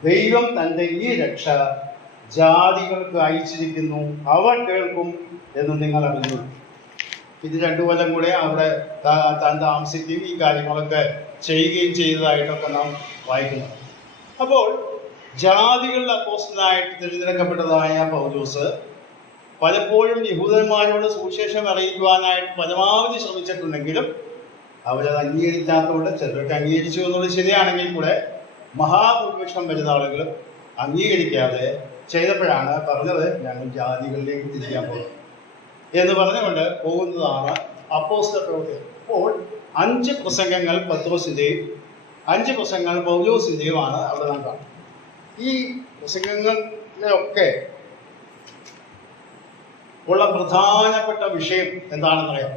ദൈവം തൻ്റെ ഈ രക്ഷ ജാതികൾക്ക് അയച്ചിരിക്കുന്നു, അവർ കേൾക്കും എന്ന് നിങ്ങൾ അറിഞ്ഞു. ഇത് 2 കൊല്ലം കൂടെ അവിടെ താൻ താമസിക്കുകയും ഈ കാര്യങ്ങളൊക്കെ ചെയ്യുകയും ചെയ്തതായിട്ടൊക്കെ നാം വായിക്കുന്നു. അപ്പോൾ ജാതികളുടെ അപ്പോസ്തലനായിട്ട് തിരഞ്ഞെടുക്കപ്പെട്ടതായ പൗലോസ് പലപ്പോഴും യഹൂദന്മാരോട് സുവിശേഷം അറിയിക്കുവാനായിട്ട് പരമാവധി ശ്രമിച്ചിട്ടുണ്ടെങ്കിലും അവരത് അംഗീകരിക്കാത്തതുകൊണ്ട് ചിലർക്ക് അംഗീകരിച്ചു എന്നുള്ളത് ശരിയാണെങ്കിൽ കൂടെ മഹാഭൂരിപക്ഷം വരുന്ന ആളുകൾ അംഗീകരിക്കാതെ ചെയ്തപ്പോഴാണ് പറഞ്ഞത് ഞങ്ങൾ ജാതികളിലേക്ക് തിരിക്കാൻ പോകുന്നത് എന്ന് പറഞ്ഞുകൊണ്ട് പോകുന്നതാണ് അപ്പോസ്തല പ്രവൃത്തി. അപ്പോൾ 5 പ്രസംഗങ്ങൾ പത്രോസിൻ്റെയും 5 പ്രസംഗങ്ങൾ പൗലോസിൻ്റെയുമാണ് അവിടെ നാം കാണുന്നത്. ഈ പ്രസംഗങ്ങളിലൊക്കെ ഉള്ള പ്രധാനപ്പെട്ട വിഷയം എന്താണെന്നറിയാം.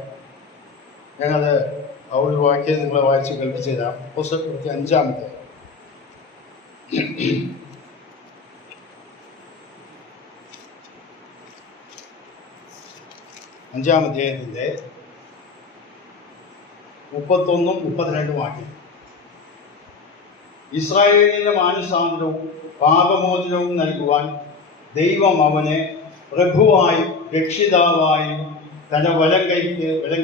ഞാനത് ആ ഒരു വാക്യം നിങ്ങളെ വായിച്ച് കേൾപ്പിച്ചു തരാം. പുസ്തകത്തിൽ 5-ാമത്തെ 5-ാം അധ്യായത്തിൻ്റെ 31 32 വാക്യം. ഇസ്രായേലിന്റെ മാനസാന്തരവും പാപമോചനവും നൽകുവാൻ ദൈവം അവനെ പ്രഭുവായും രക്ഷിതാവായും തന്റെ വലം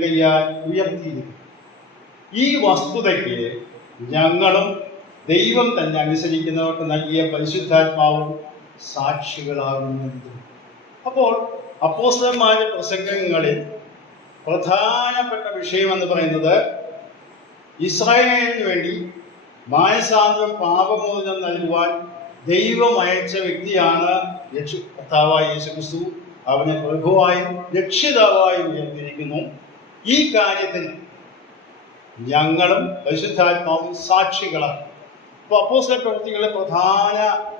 കൈയാൽ ഉയർത്തിയിരുന്നു. ഈ വസ്തുതയ്ക്ക് ഞങ്ങളും ദൈവം തന്നെ അനുസരിക്കുന്നവർക്ക് നൽകിയ പരിശുദ്ധാത്മാവും സാക്ഷികളാകുന്നുണ്ട്. അപ്പോൾ അപ്പോസ്തലന്മാരുടെ പ്രസംഗങ്ങളിൽ പ്രധാനപ്പെട്ട വിഷയം എന്ന് പറയുന്നത് ഇസ്രായേലിന് വേണ്ടി മാനസാന്തരം പാപമോചനം നൽകുവാൻ ദൈവം അയച്ച വ്യക്തിയാണ് കർത്താവായ യേശുക്രിസ്തു. അവനെ പ്രഭുവായും രക്ഷിതാവായും ഉയർത്തിയിരിക്കുന്നു. ഈ കാര്യത്തിന് ഞങ്ങളും പരിശുദ്ധാത്മാവും സാക്ഷികളാണ്. അപ്പോൾ അപ്പോസ്തല പ്രവൃത്തികളുടെ പ്രധാന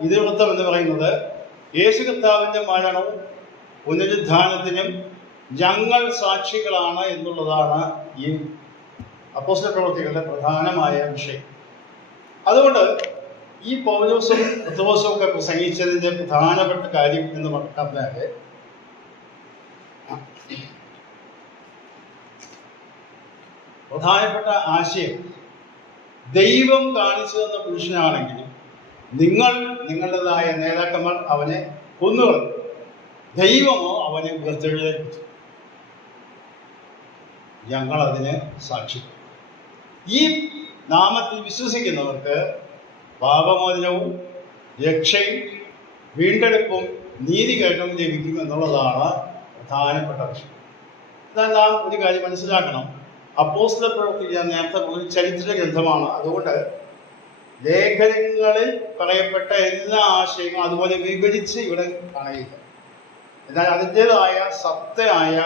ഇതിവൃത്തം എന്ന് പറയുന്നത് യേശു കർത്താവിൻ്റെ മരണവും പുനരുദ്ധാനത്തിനും ഞങ്ങൾ സാക്ഷികളാണ് എന്നുള്ളതാണ് ഈ അപ്പോസ്തല പ്രവൃത്തികളുടെ പ്രധാനമായ വിഷയം. അതുകൊണ്ട് ഈ പൗലോസും പത്രോസും ഒക്കെ പ്രസംഗിച്ചതിൻ്റെ പ്രധാനപ്പെട്ട കാര്യം എന്ന് പറഞ്ഞാൽ പ്രധാനപ്പെട്ട ആശയം, ദൈവം കാണിച്ചു തന്ന പുരുഷനാണെങ്കിലും നിങ്ങളുടേതായ നേതാക്കന്മാർ അവനെ കൊന്നുകളഞ്ഞു, ദൈവമോ അവനെ ഉയർത്തെഴുന്നേൽപ്പിച്ചു. ഞങ്ങളതിന് സാക്ഷി. ഈ നാമത്തിൽ വിശ്വസിക്കുന്നവർക്ക് പാപമോചനവും രക്ഷയും വീണ്ടെടുപ്പും നീതികേട്ടവും ലഭിക്കും എന്നുള്ളതാണ് പ്രധാനപ്പെട്ട വിഷയം. എന്നാൽ നാം ഒരു കാര്യം മനസ്സിലാക്കണം. അപ്പോസ്തല പ്രവൃത്തി ഞാൻ നേരത്തെ ഒരു ചരിത്ര ഗ്രന്ഥമാണ്. അതുകൊണ്ട് ലേഖനങ്ങളിൽ പറയപ്പെട്ട എല്ലാ ആശയങ്ങളും അതുപോലെ വിവരിച്ച് ഇവിടെ കാണുകയില്ല. എന്നാൽ അതിൻ്റെതായ സത്യമായ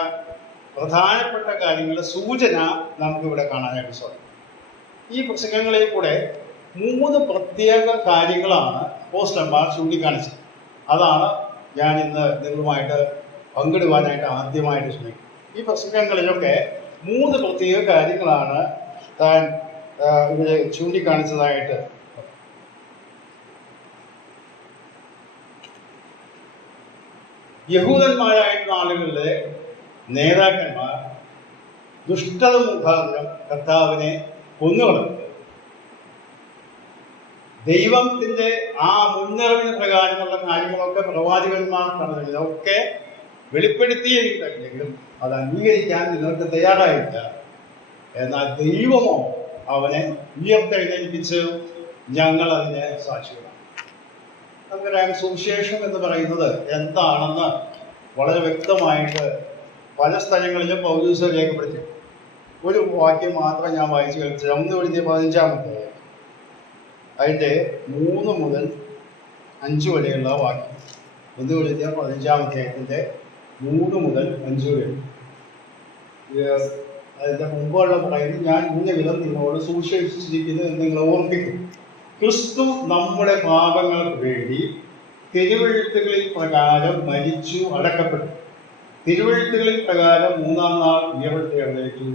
പ്രധാനപ്പെട്ട കാര്യങ്ങളുടെ സൂചന നമുക്കിവിടെ കാണാനായിട്ട് സാധിക്കും. ഈ പ്രസംഗങ്ങളിൽ കൂടെ 3 പ്രത്യേക കാര്യങ്ങളാണ് അപ്പോസ്തലന്മാർ ചൂണ്ടിക്കാണിച്ചത്. അതാണ് ഞാൻ ഇന്ന് നിങ്ങളുമായിട്ട് പങ്കിടുവാനായിട്ട് ആദ്യമായിട്ട് ശ്രമിക്കും. ഈ പ്രസംഗങ്ങളിലൊക്കെ 3 പ്രത്യേക കാര്യങ്ങളാണ് താൻ ഇവിടെ ചൂണ്ടിക്കാണിച്ചതായിട്ട്. യഹൂദന്മാരായിട്ടുള്ള ആളുകളുടെ നേതാക്കന്മാർ ദുഷ്ടത മുഖാന്തരം കർത്താവിനെ കൊന്നുകളഞ്ഞു. ദൈവത്തിൻ്റെ ആ മുന്നറിവിന് പ്രകാരമുള്ള കാര്യങ്ങളൊക്കെ പ്രവാചകന്മാർ പറഞ്ഞത് ഇതൊക്കെ വെളിപ്പെടുത്തിയെങ്കിലും അത് അംഗീകരിക്കാൻ നിങ്ങൾക്ക് തയ്യാറായില്ല. എന്നാൽ ദൈവമോ അവനെ ഉയർത്തെഴുന്നേൽപ്പിച്ച് ഞങ്ങൾ അതിനെ സാക്ഷികളാണ്. നമുക്കറിയാം, സുവിശേഷം എന്ന് പറയുന്നത് എന്താണെന്ന് വളരെ വ്യക്തമായിട്ട് പല സ്ഥലങ്ങളിലും പൗലോസ് രേഖപ്പെടുത്തി. ഒരു വാക്യം മാത്രം ഞാൻ വായിച്ചു കേൾപ്പിച്ചത് 1 Corinthians 15 അതിൻ്റെ 3 മുതൽ 5 വരെയുള്ള വാക്യം. 1 Corinthians 15 3 മുതൽ 5 വരെ. അതിൻ്റെ മുമ്പുള്ള പറയുന്നത്, ഞാൻ വിധം നിങ്ങളോട് സുവിശേഷിച്ചിരിക്കുന്നു എന്ന് നിങ്ങൾ ഓർപ്പിക്കും. ക്രിസ്തു നമ്മുടെ പാപങ്ങൾക്ക് വേണ്ടി തിരുവെഴുത്തുകളിൽ പ്രകാരം മരിച്ചു അടക്കപ്പെട്ടു. തിരുവെഴുത്തുകളിൽ പ്രകാരം 3-ാം നാൾ ഉയർത്തെഴുന്നേറ്റു.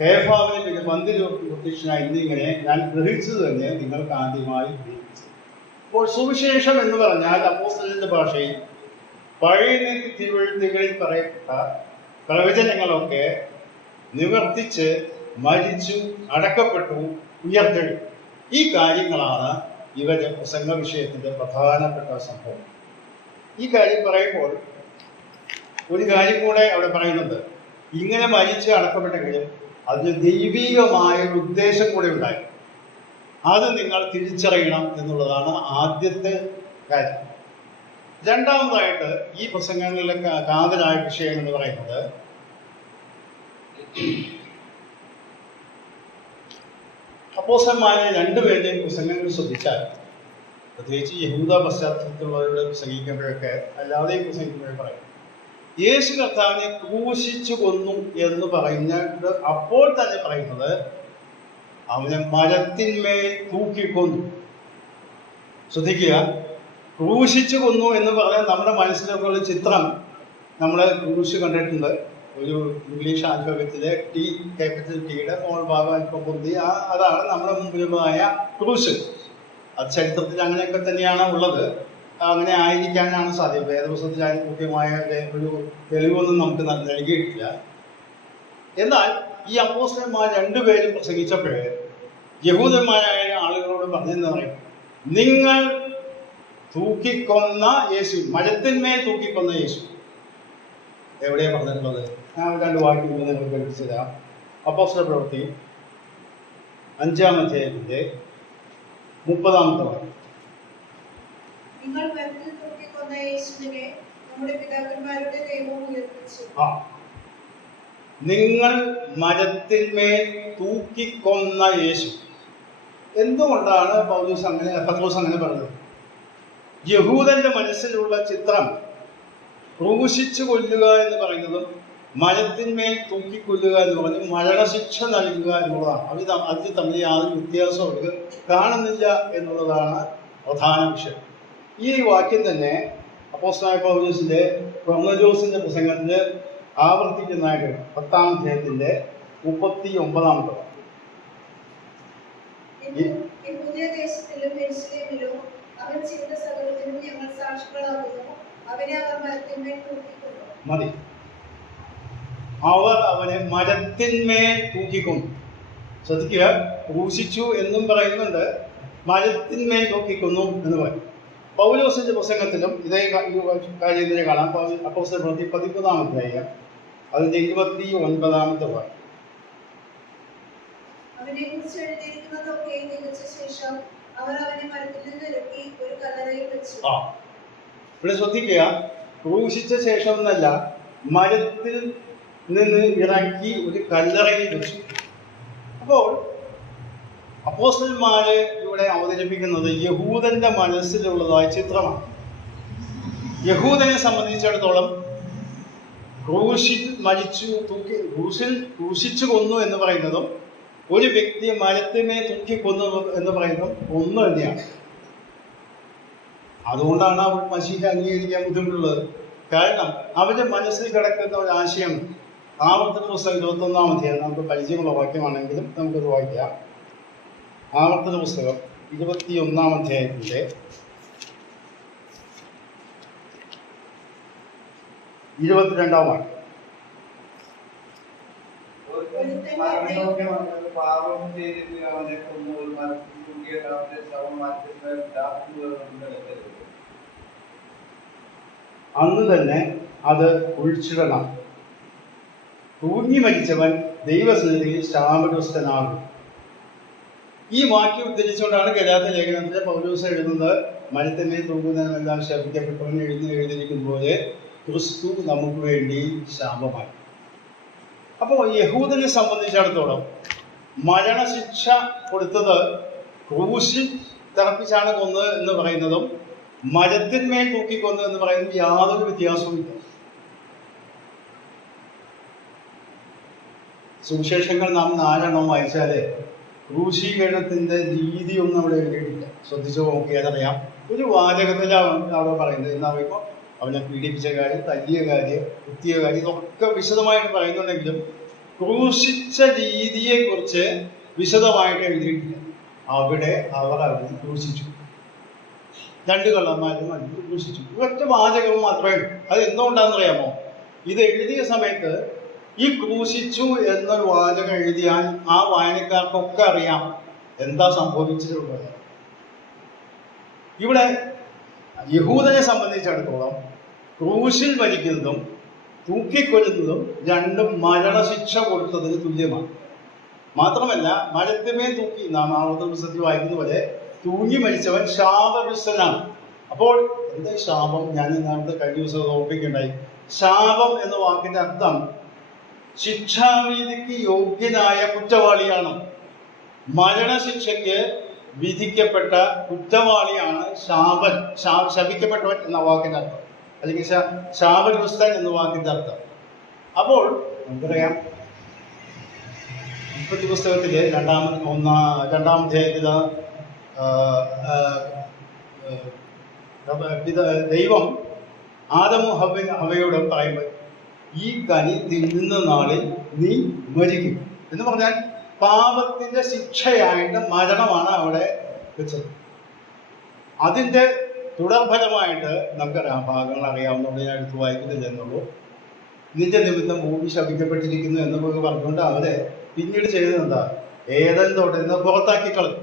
കേഫാവിനെ പിന്നെ 10 പ്രത്യക്ഷനായി. എന്നിങ്ങനെ ഞാൻ ഗ്രഹിച്ചത് തന്നെ നിങ്ങൾക്ക് ആദ്യമായി ഗ്രഹിച്ചു. അപ്പോൾ സുവിശേഷം എന്ന് പറഞ്ഞാൽ അപ്പോസ്തലന്റെ ഭാഷയിൽ പഴയ തിരുവെഴുത്തുകളിൽ പറയപ്പെട്ട പ്രവചനങ്ങളൊക്കെ നിവർത്തിച്ച് മരിച്ചു അടക്കപ്പെട്ടു ഉയർത്തെഴുന്നു. ഈ കാര്യങ്ങളാണ് ഇവരുടെ പ്രസംഗ വിഷയത്തിൻ്റെ പ്രധാനപ്പെട്ട സംഭവം. ഈ കാര്യം പറയുമ്പോൾ ഒരു കാര്യം കൂടെ അവിടെ പറയുന്നുണ്ട്. ഇങ്ങനെ മരിച്ച് അടക്കപ്പെട്ടെങ്കിലും അതിന് ദൈവികമായ ഒരു ഉദ്ദേശം കൂടെ ഉണ്ടായി. അത് നിങ്ങൾ തിരിച്ചറിയണം എന്നുള്ളതാണ് ആദ്യത്തെ കാര്യം. രണ്ടാമതായിട്ട് ഈ പ്രസംഗങ്ങളിലെ കാതലായ വിഷയം എന്ന് പറയുന്നത് അപ്പോസ്തലന്മാരെ 2 പേരുടെയും പ്രസംഗങ്ങൾ ശ്രദ്ധിച്ചാൽ, പ്രത്യേകിച്ച് യഹൂദ പശ്ചാത്തലത്തിലുള്ളവരുടെ പ്രസംഗിക്കുമ്പോഴൊക്കെ അല്ലാതെയും പ്രസംഗിക്കുമ്പോഴേ പറയും യേശു കർത്താവിനെ ക്രൂശിച്ചു കൊന്നു എന്ന് പറയുന്നത്. അപ്പോൾ തന്നെ പറയുന്നത് അവനെ മരത്തിന്മേൽ തൂക്കിക്കൊന്നു. ശ്രദ്ധിക്കുക, ക്രൂശിച്ചു കൊന്നു എന്ന് പറയാൻ നമ്മുടെ മനസ്സിലൊക്കെ ഉള്ള ചിത്രം നമ്മൾ ക്രൂശ് കണ്ടിട്ടുണ്ട്. ഒരു ഇംഗ്ലീഷ് ആൽഫബറ്റിലെ ടി, ക്യാപിറ്റൽ ടിയുടെ മോൾ ഭാഗം അല്പം പൊന്തി, അതാണ് നമ്മുടെ മുമ്പിലുള്ളതായ ക്രൂശ്. അത് ചരിത്രത്തിൽ അങ്ങനെയൊക്കെ തന്നെയാണ് ഉള്ളത്. അങ്ങനെ ആയിരിക്കാനാണ് സാധ്യത. വേദപുസ്തകത്തിൽ അതിന് കൃത്യമായ ഒരു തെളിവൊന്നും നമുക്ക് നൽകിയിട്ടില്ല. എന്നാൽ ഈ അപ്പോസ്തലന്മാർ രണ്ടുപേരും പ്രസംഗിച്ചപ്പോഴേ യഹൂദന്മാരായ ആളുകളോട് പറഞ്ഞെന്ന് പറയും, നിങ്ങൾ തൂക്കിക്കൊന്ന യേശു, മരത്തിന്മേൽ തൂക്കിക്കൊന്ന യേശു. എവിടെയാണ് പറഞ്ഞിട്ടുള്ളത്? ഞാൻ രണ്ട് വാക്യം നിങ്ങൾ കേൾപ്പിച്ചു തരാം. അപ്പോസ്തല പ്രവൃത്തി 5-ാം അധ്യായത്തിന്റെ 30-ാമത്തെ വാക്യം. നിങ്ങൾ മരത്തിൽ തൂക്കിക്കൊന്ന യേശുവിനെ നമ്മുടെ പിതാക്കന്മാരുടെ ദൈവം ഉയർപ്പിച്ചു. നിങ്ങൾ മരത്തിന്മേൽ തൂക്കിക്കൊന്ന യേശു. എന്തുകൊണ്ടാണ് പത്രോസ് അങ്ങനെ പറഞ്ഞത്? യഹൂദന്റെ മനസ്സിലുള്ള ചിത്രം ക്രൂശിച്ചു കൊല്ലുക എന്ന് പറയുന്നതും മരത്തിന്മേൽ തൂക്കിക്കൊല്ലുക എന്ന് പറഞ്ഞ് മരണശിക്ഷ നൽകുക എന്നുള്ളതാണ്. അതിൽ തമ്മിൽ യാതൊരു വ്യത്യാസം അവർക്ക് കാണുന്നില്ല എന്നുള്ളതാണ് പ്രധാന വിഷയം. ഈ വാക്യം തന്നെ അപ്പോസ്തലനായ പൗലോസിന്റെ കൊർന്നേലിയോസിന്റെ പ്രസംഗത്തിൽ ആവർത്തിക്കുന്നതായിട്ട് 10-ാം അധ്യായത്തിന്റെ 39-ാമത്തെ വാക്യം. യഹൂദദേശത്തിലും യെരൂശലേമിലും അവൻ ചെയ്ത സകലത്തിനും ഞങ്ങൾ സാക്ഷികളാകുന്നു. അവനെ അവർ മരത്തിന്മേൽ തൂക്കിക്കൊന്നു. മതി. അവർ അവനെ മരത്തിന്മേൽ തൂക്കിക്കൊന്നു. ശ്രദ്ധിക്കുക, ക്രൂശിച്ചു എന്നും പറയുന്നുണ്ട്, മരത്തിന്മേൽ തൂക്കിക്കൊന്നു എന്ന് പറയും. പൗലോസിന്റെ പ്രസംഗത്തിലും ഇതേ കാര്യം തന്നെ കാണാം. അപ്പോസ്തല പ്രവൃത്തി 13-ാം അധ്യായം അതിന്റെ 29-ാമത്തെ വാക്യം. അവനെ കുറിച്ച് എഴുതിയിരിക്കുന്നതൊക്കെ തികച്ച ശേഷം അവർ അവനെ മരത്തിൽ നിന്ന് ഇറക്കി ഒരു കല്ലറയിൽ വെച്ചു. ഇവിടെ ശ്രദ്ധിക്കുക, ക്രൂശിച്ച ശേഷം എന്നല്ല, മരത്തിൽ നിന്ന് ഇറക്കി ഒരു കല്ലറയിൽ വെച്ചു. അപ്പോൾ അപ്പോസ്തലന്മാര് ഇവിടെ അവതരിപ്പിക്കുന്നത് യഹൂദന്റെ മനസ്സിലുള്ളതായ ചിത്രമാണ്. യഹൂദനെ സംബന്ധിച്ചിടത്തോളം ക്രൂശിച്ചു കൊന്നു എന്ന് പറയുന്നതും ഒരു വ്യക്തിയെ മരത്തിനെ തൂക്കിക്കൊന്നു എന്ന് പറയുന്നതും ഒന്ന് തന്നെയാണ്. അതുകൊണ്ടാണ് അവർ മസീഹ അംഗീകരിക്കാൻ ബുദ്ധിമുട്ടുള്ളത്. കാരണം അവരുടെ മനസ്സിൽ കിടക്കുന്ന ഒരു ആശയം. ആവർത്തന പുസ്തകം 21-ാം അധ്യായം നമുക്ക് പരിചയമുള്ള വാക്യമാണെങ്കിലും നമുക്കത് വായിക്കാം. ആവർത്തന പുസ്തകം 21-ാം അധ്യായത്തിന്റെ 22-ാം വാക്യം. പാപം ചെയ്തിട്ട് അവനെ കൊന്നു അവന്റെ ശവമാറ്റത്തിൽ അന്ന് തന്നെ അത് കുഴിച്ചിടണം. തൂങ്ങി മരിച്ചവൻ ദൈവസന്നിധിയിൽ ശാപഗ്രസ്തനാകും. ഈ വാക്യം ഉദ്ധരിച്ചുകൊണ്ടാണ് ഗലാത്യ ലേഖനത്തിലെ പൗലോസ് എഴുതുന്നത്, മരത്തിന്മേൽ തൂങ്ങുന്നവനെല്ലാം ശപിക്കപ്പെട്ടവൻ എഴുതിയിരിക്കുന്ന പോലെ ക്രിസ്തു നമുക്ക് വേണ്ടി ശാപമായി. അപ്പോൾ യഹൂദനെ സംബന്ധിച്ചിടത്തോളം മരണശിക്ഷ കൊടുത്തത് ക്രൂശിൽ തറപ്പിച്ചാണ് കൊന്നത് എന്ന് പറയുന്നതും മരത്തിന്മേൽ തൂക്കിക്കൊന്നു എന്ന് പറയുന്നത് യാതൊരു വ്യത്യാസവുമില്ല. സുവിശേഷങ്ങൾ നാം 4 വായിച്ചാലേ ക്രൂശീകരണത്തിന്റെ രീതി ഒന്നും അവിടെ എഴുതിയിട്ടില്ല. ശ്രദ്ധിച്ചു നോക്കിയാൽ അറിയാം. ഒരു വാചകത്തിലാണ് അവിടെ പറയുന്നത്. എന്ന് പറയുമ്പോൾ അവനെ പീഡിപ്പിച്ച കാര്യം, തല്ലിയ കാര്യം, കുത്തിയ കാര്യം, ഇതൊക്കെ വിശദമായിട്ട് പറയുന്നുണ്ടെങ്കിലും ക്രൂശിച്ച രീതിയെക്കുറിച്ച് വിശദമായിട്ട് എഴുതിയിട്ടില്ല. അവിടെ അവർ അവനെ ക്രൂശിച്ചു. 2 കള്ളന്മാരും അതിന് ക്രൂശിച്ചു. ഒറ്റ വാചകം മാത്രമേ ഉള്ളൂ. അത് എന്തുകൊണ്ടാണെന്നറിയാമോ? ഇത് എഴുതിയ സമയത്ത് ഈ ക്രൂശിച്ചു എന്നൊരു വാചകം എഴുതിയാൽ ആ വായനക്കാർക്കൊക്കെ അറിയാം എന്താ സംഭവിച്ചിട്ടുള്ളത്. ഇവിടെ യഹൂദനെ സംബന്ധിച്ചിടത്തോളം ക്രൂശിൽ മരിക്കുന്നതും തൂക്കിക്കൊല്ലുന്നതും രണ്ടും മരണശിക്ഷ കൊടുത്തതിന് തുല്യമാണ്. മാത്രമല്ല, മരത്തിന്മേൽ തൂക്കി, നാം ആവർത്തന പുസ്തകത്തിൽ വായിക്കുന്ന പോലെ തൂങ്ങി മരിച്ചവൻ ശാപഗ്രസ്തനാണ്. അപ്പോൾ എന്താ ശാപം? ഞാൻ നേരത്തെ കഴിഞ്ഞ ദിവസം ഓർപ്പിക്കുകയുണ്ടായി. ശാപം എന്ന വാക്കിന്റെ അർത്ഥം ശിക്ഷാവിധിക്ക് യോഗ്യനായ കുറ്റവാളിയാണ്. മരണശിക്ഷയ്ക്ക് വിധിക്കപ്പെട്ട കുറ്റവാളിയാണ് ശപിക്കപ്പെട്ടവൻ എന്ന വാക്കിന്റെ അർത്ഥം, അല്ലെങ്കിൽ ശാപഗ്രസ്തൻ എന്ന വാക്കിന്റെ അർത്ഥം. അപ്പോൾ നമുക്കറിയാം, ഉൽപ്പത്തി പുസ്തകത്തിലെ രണ്ടാം അധ്യായത്തില് ദൈവം ആദമും ഹവയോട് പറയുമ്പോൾ ഈ കനി തിന്നുന്ന നാളിൽ നീ മരിക്കും എന്ന് പറഞ്ഞാൽ പാപത്തിന്റെ ശിക്ഷയായിട്ട് മരണമാണ് അവിടെ വെച്ചത്. അതിൻ്റെ തുടർഫലമായിട്ട് നമുക്കറിയാം, ഭാഗങ്ങൾ അറിയാവുന്നതുകൊണ്ട് ഞാൻ എടുത്ത് വായിക്കുന്നില്ല എന്നുള്ളൂ. നിന്റെ നിമിത്തം ഭൂമി ശപിക്കപ്പെട്ടിരിക്കുന്നു എന്നൊക്കെ പറഞ്ഞുകൊണ്ട് അവരെ പിന്നീട് ചെയ്തത് എന്താ? ഏദൻ തോട്ടത്തിൽ നിന്ന് പുറത്താക്കി കളഞ്ഞു.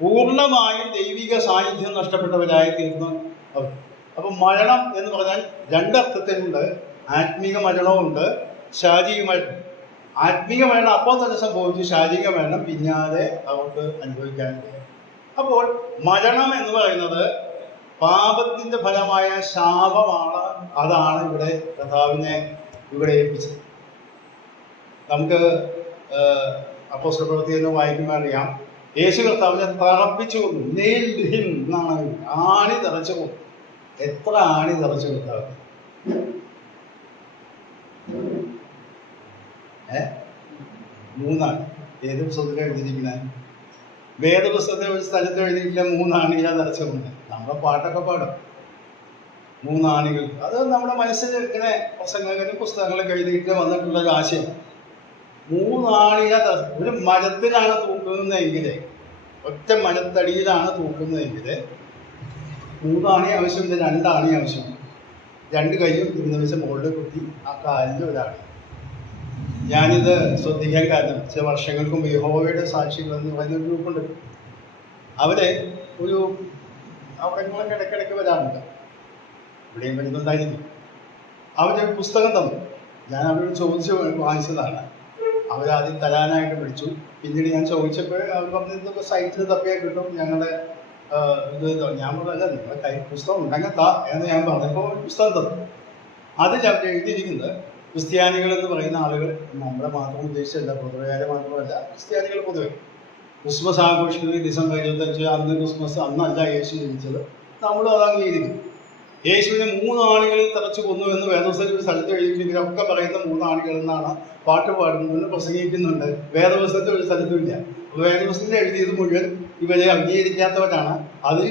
പൂർണ്ണമായും ദൈവിക സാന്നിധ്യം നഷ്ടപ്പെട്ടവരായി തീർന്നു അവർ. അപ്പം മരണം എന്ന് പറഞ്ഞാൽ രണ്ടർത്ഥത്തിലുണ്ട്. ആത്മീക മരണവുമുണ്ട്, ശാരീരിക മരണം. ആത്മീക മരണം അപ്പോൾ തന്നെ സംഭവിച്ചു, ശാരീരിക മരണം പിന്നാലെ അവർക്ക് അനുഭവിക്കാനുണ്ട്. അപ്പോൾ മരണം എന്ന് പറയുന്നത് പാപത്തിന്റെ ഫലമായ ശാപമാണ്. അതാണ് ഇവിടെ കർത്താവിനെ ഇവിടെ ഏൽപ്പിച്ചത്. നമുക്ക് അപ്പോസ്തല പ്രവൃത്തിയിൽ വായിക്കുമ്പോൾ അറിയാം, യേശു കർത്താവിനെ തറപ്പിച്ചു കൊന്നു. നെയിൽഡ് ഹിം എന്നാണ്, ആണി തറച്ചു കൊന്നു. എത്ര ആണി തറച്ചു കർത്താവ്? 3 ആണി. ഏത് പുസ്തകത്തിലാണ് എഴുതിയിരിക്കുന്നത്? വേദപുസ്തകത്തിൽ ഒരു സ്ഥലത്ത് എഴുതിയിട്ടില്ല 3 ആണികളാ തറച്ചുകൊണ്ട്. നമ്മുടെ പാട്ടൊക്കെ പാടും 3 ആണികൾ. അത് നമ്മുടെ മനസ്സിൽ ഇങ്ങനെ പ്രസംഗങ്ങളും പുസ്തകങ്ങളൊക്കെ എഴുതിയിട്ട് വന്നിട്ടുള്ള ഒരു ആശയം. 3 ആണികളാ ഒരു മരത്തിലാണ് തൂക്കുന്നതെങ്കിൽ, ഒറ്റ മരത്തടിയിലാണ് തൂക്കുന്നതെങ്കിൽ 3 ആണി ആവശ്യമില്ല, 2 ആണി ആവശ്യമുണ്ട്. 2 കൈയും ഇരുന്ന് വെച്ച് മുകളിൽ കുത്തി ആ കാലിൽ ഒരാണി. ഞാനിത് ശ്രദ്ധിക്കാൻ കാരണം ചില വർഷങ്ങൾക്ക് മുമ്പ് യഹോവയുടെ സാക്ഷികൾ എന്ന് പറയുന്ന ഒരു ഗ്രൂപ്പുണ്ട്. അവരെ അവിടങ്ങളൊക്കെ ഇടയ്ക്കിടയ്ക്ക് വരാറുണ്ട്, ഇവിടെയും വരുന്നുണ്ടായിരുന്നു. അവരൊരു പുസ്തകം തന്നു. ഞാൻ അവരോട് ചോദിച്ച് വാങ്ങിച്ചതാണ്. അവരാദ്യം തരാനായിട്ട് വിളിച്ചു. പിന്നീട് ഞാൻ ചോദിച്ചപ്പോൾ അവർ പറഞ്ഞിരുന്നൊക്കെ സൈറ്റിൽ തപ്പിയാൽ കിട്ടും, ഞങ്ങളുടെ ഞാൻ പറഞ്ഞല്ല, നിങ്ങളുടെ കൈ പുസ്തകം ഉണ്ടെങ്കിൽ താ എന്ന് ഞാൻ പറഞ്ഞപ്പോൾ ഒരു പുസ്തകം തന്നു. അതിൽ അവർ എഴുതിയിരിക്കുന്നത് ക്രിസ്ത്യാനികൾ എന്ന് പറയുന്ന ആളുകൾ, നമ്മളെ മാത്രം ഉദ്ദേശിച്ചല്ല, പൊതുവെയാരെ മാത്രമല്ല, ക്രിസ്ത്യാനികൾ പൊതുവെ ക്രിസ്മസ് ആഘോഷിക്കുന്നത് ഡിസംബർ 25, അന്ന് ക്രിസ്മസ്, അന്നല്ല യേശു ജനിച്ചത്. നമ്മളും അത് അംഗീകരിക്കുന്നു. യേശുവിനെ 3 ആണികളിൽ തറച്ചു കൊന്നു എന്ന് വേദപുസ്തകത്തിൽ ഒരു സ്ഥലത്ത് എഴുതിയില്ലെങ്കിൽ ഒക്കെ പറയുന്ന 3 ആണികൾ എന്നാണ് പാട്ട് പാടുന്നത്, പ്രസംഗിക്കുന്നുണ്ട്. വേദപുസ്തകത്തിൽ ഒരു സ്ഥലത്തുമില്ല. വേദപുസ്തകത്തിൽ എഴുതിയത് മുഴുവൻ ഇവരെ അംഗീകരിക്കാത്തവരാണ്, അത്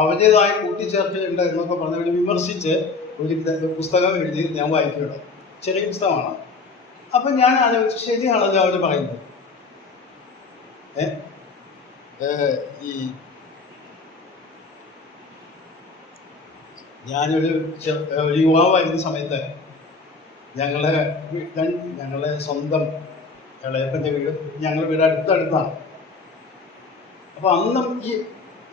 അവരുടേതായ കൂട്ടിച്ചേർക്കലുണ്ട് എന്നൊക്കെ പറഞ്ഞവർ വിമർശിച്ച് ഒരു പുസ്തകം എഴുതി ഞാൻ വായിക്കുകയുണ്ട്. ചെറിയ പുസ്തകമാണ്. അപ്പം ഞാൻ ആലോചിച്ചു, ശരിയാണല്ലോ അവർ പറയുന്നത്. ഈ ഞാനൊരു യുവാവായിരുന്ന സമയത്ത് ഞങ്ങളെ സ്വന്തം ഇളയപ്പൻ്റെ വീട്, ഞങ്ങളുടെ വീട് അടുത്തടുത്താണ്. അപ്പോൾ അന്നും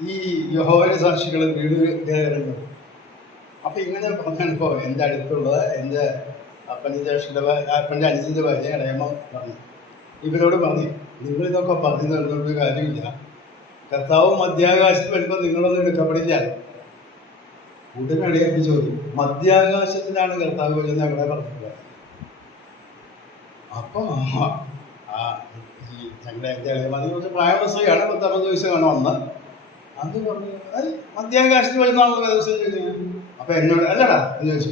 ഈ യഹോവയുടെ സാക്ഷികൾ വീട് കയറുന്നത്. അപ്പം ഇങ്ങനെ പറഞ്ഞപ്പോൾ എൻ്റെ അടുത്തുള്ളത് എൻ്റെ അപ്പൻ്റെ അനുജൻ്റെ ഭാര്യ ഇളയമ്മ പറഞ്ഞു, ഇവരോട് പറഞ്ഞു, നിങ്ങളിതൊക്കെ പറഞ്ഞു തരുന്നൊരു കാര്യമില്ല, കർത്താവ് മധ്യാകാശത്ത് വരുമ്പോൾ നിങ്ങളൊന്നും എടുക്കപ്പെടില്ല. ഉടനടിയായിട്ട് ചോദിക്കും, മധ്യാകാശത്തിലാണ് കർത്താവ് വരുന്നത് എവിടെ പറഞ്ഞിട്ടുള്ളത്? അപ്പോൾ ഞങ്ങളുടെ എൻ്റെ ഇളയമ്മ കുറച്ച് പ്രായവസ്ഥയാണ്, 10-60 വയസ്സാണ് വന്ന്. അത് പറഞ്ഞു, മധ്യാകാശത്ത് വരുന്നാണല്ലോ ദിവസം ചോദിക്കുന്നത്. അപ്പൊ എന്നോട് അല്ലടാ എന്ന് ചോദിച്ചു.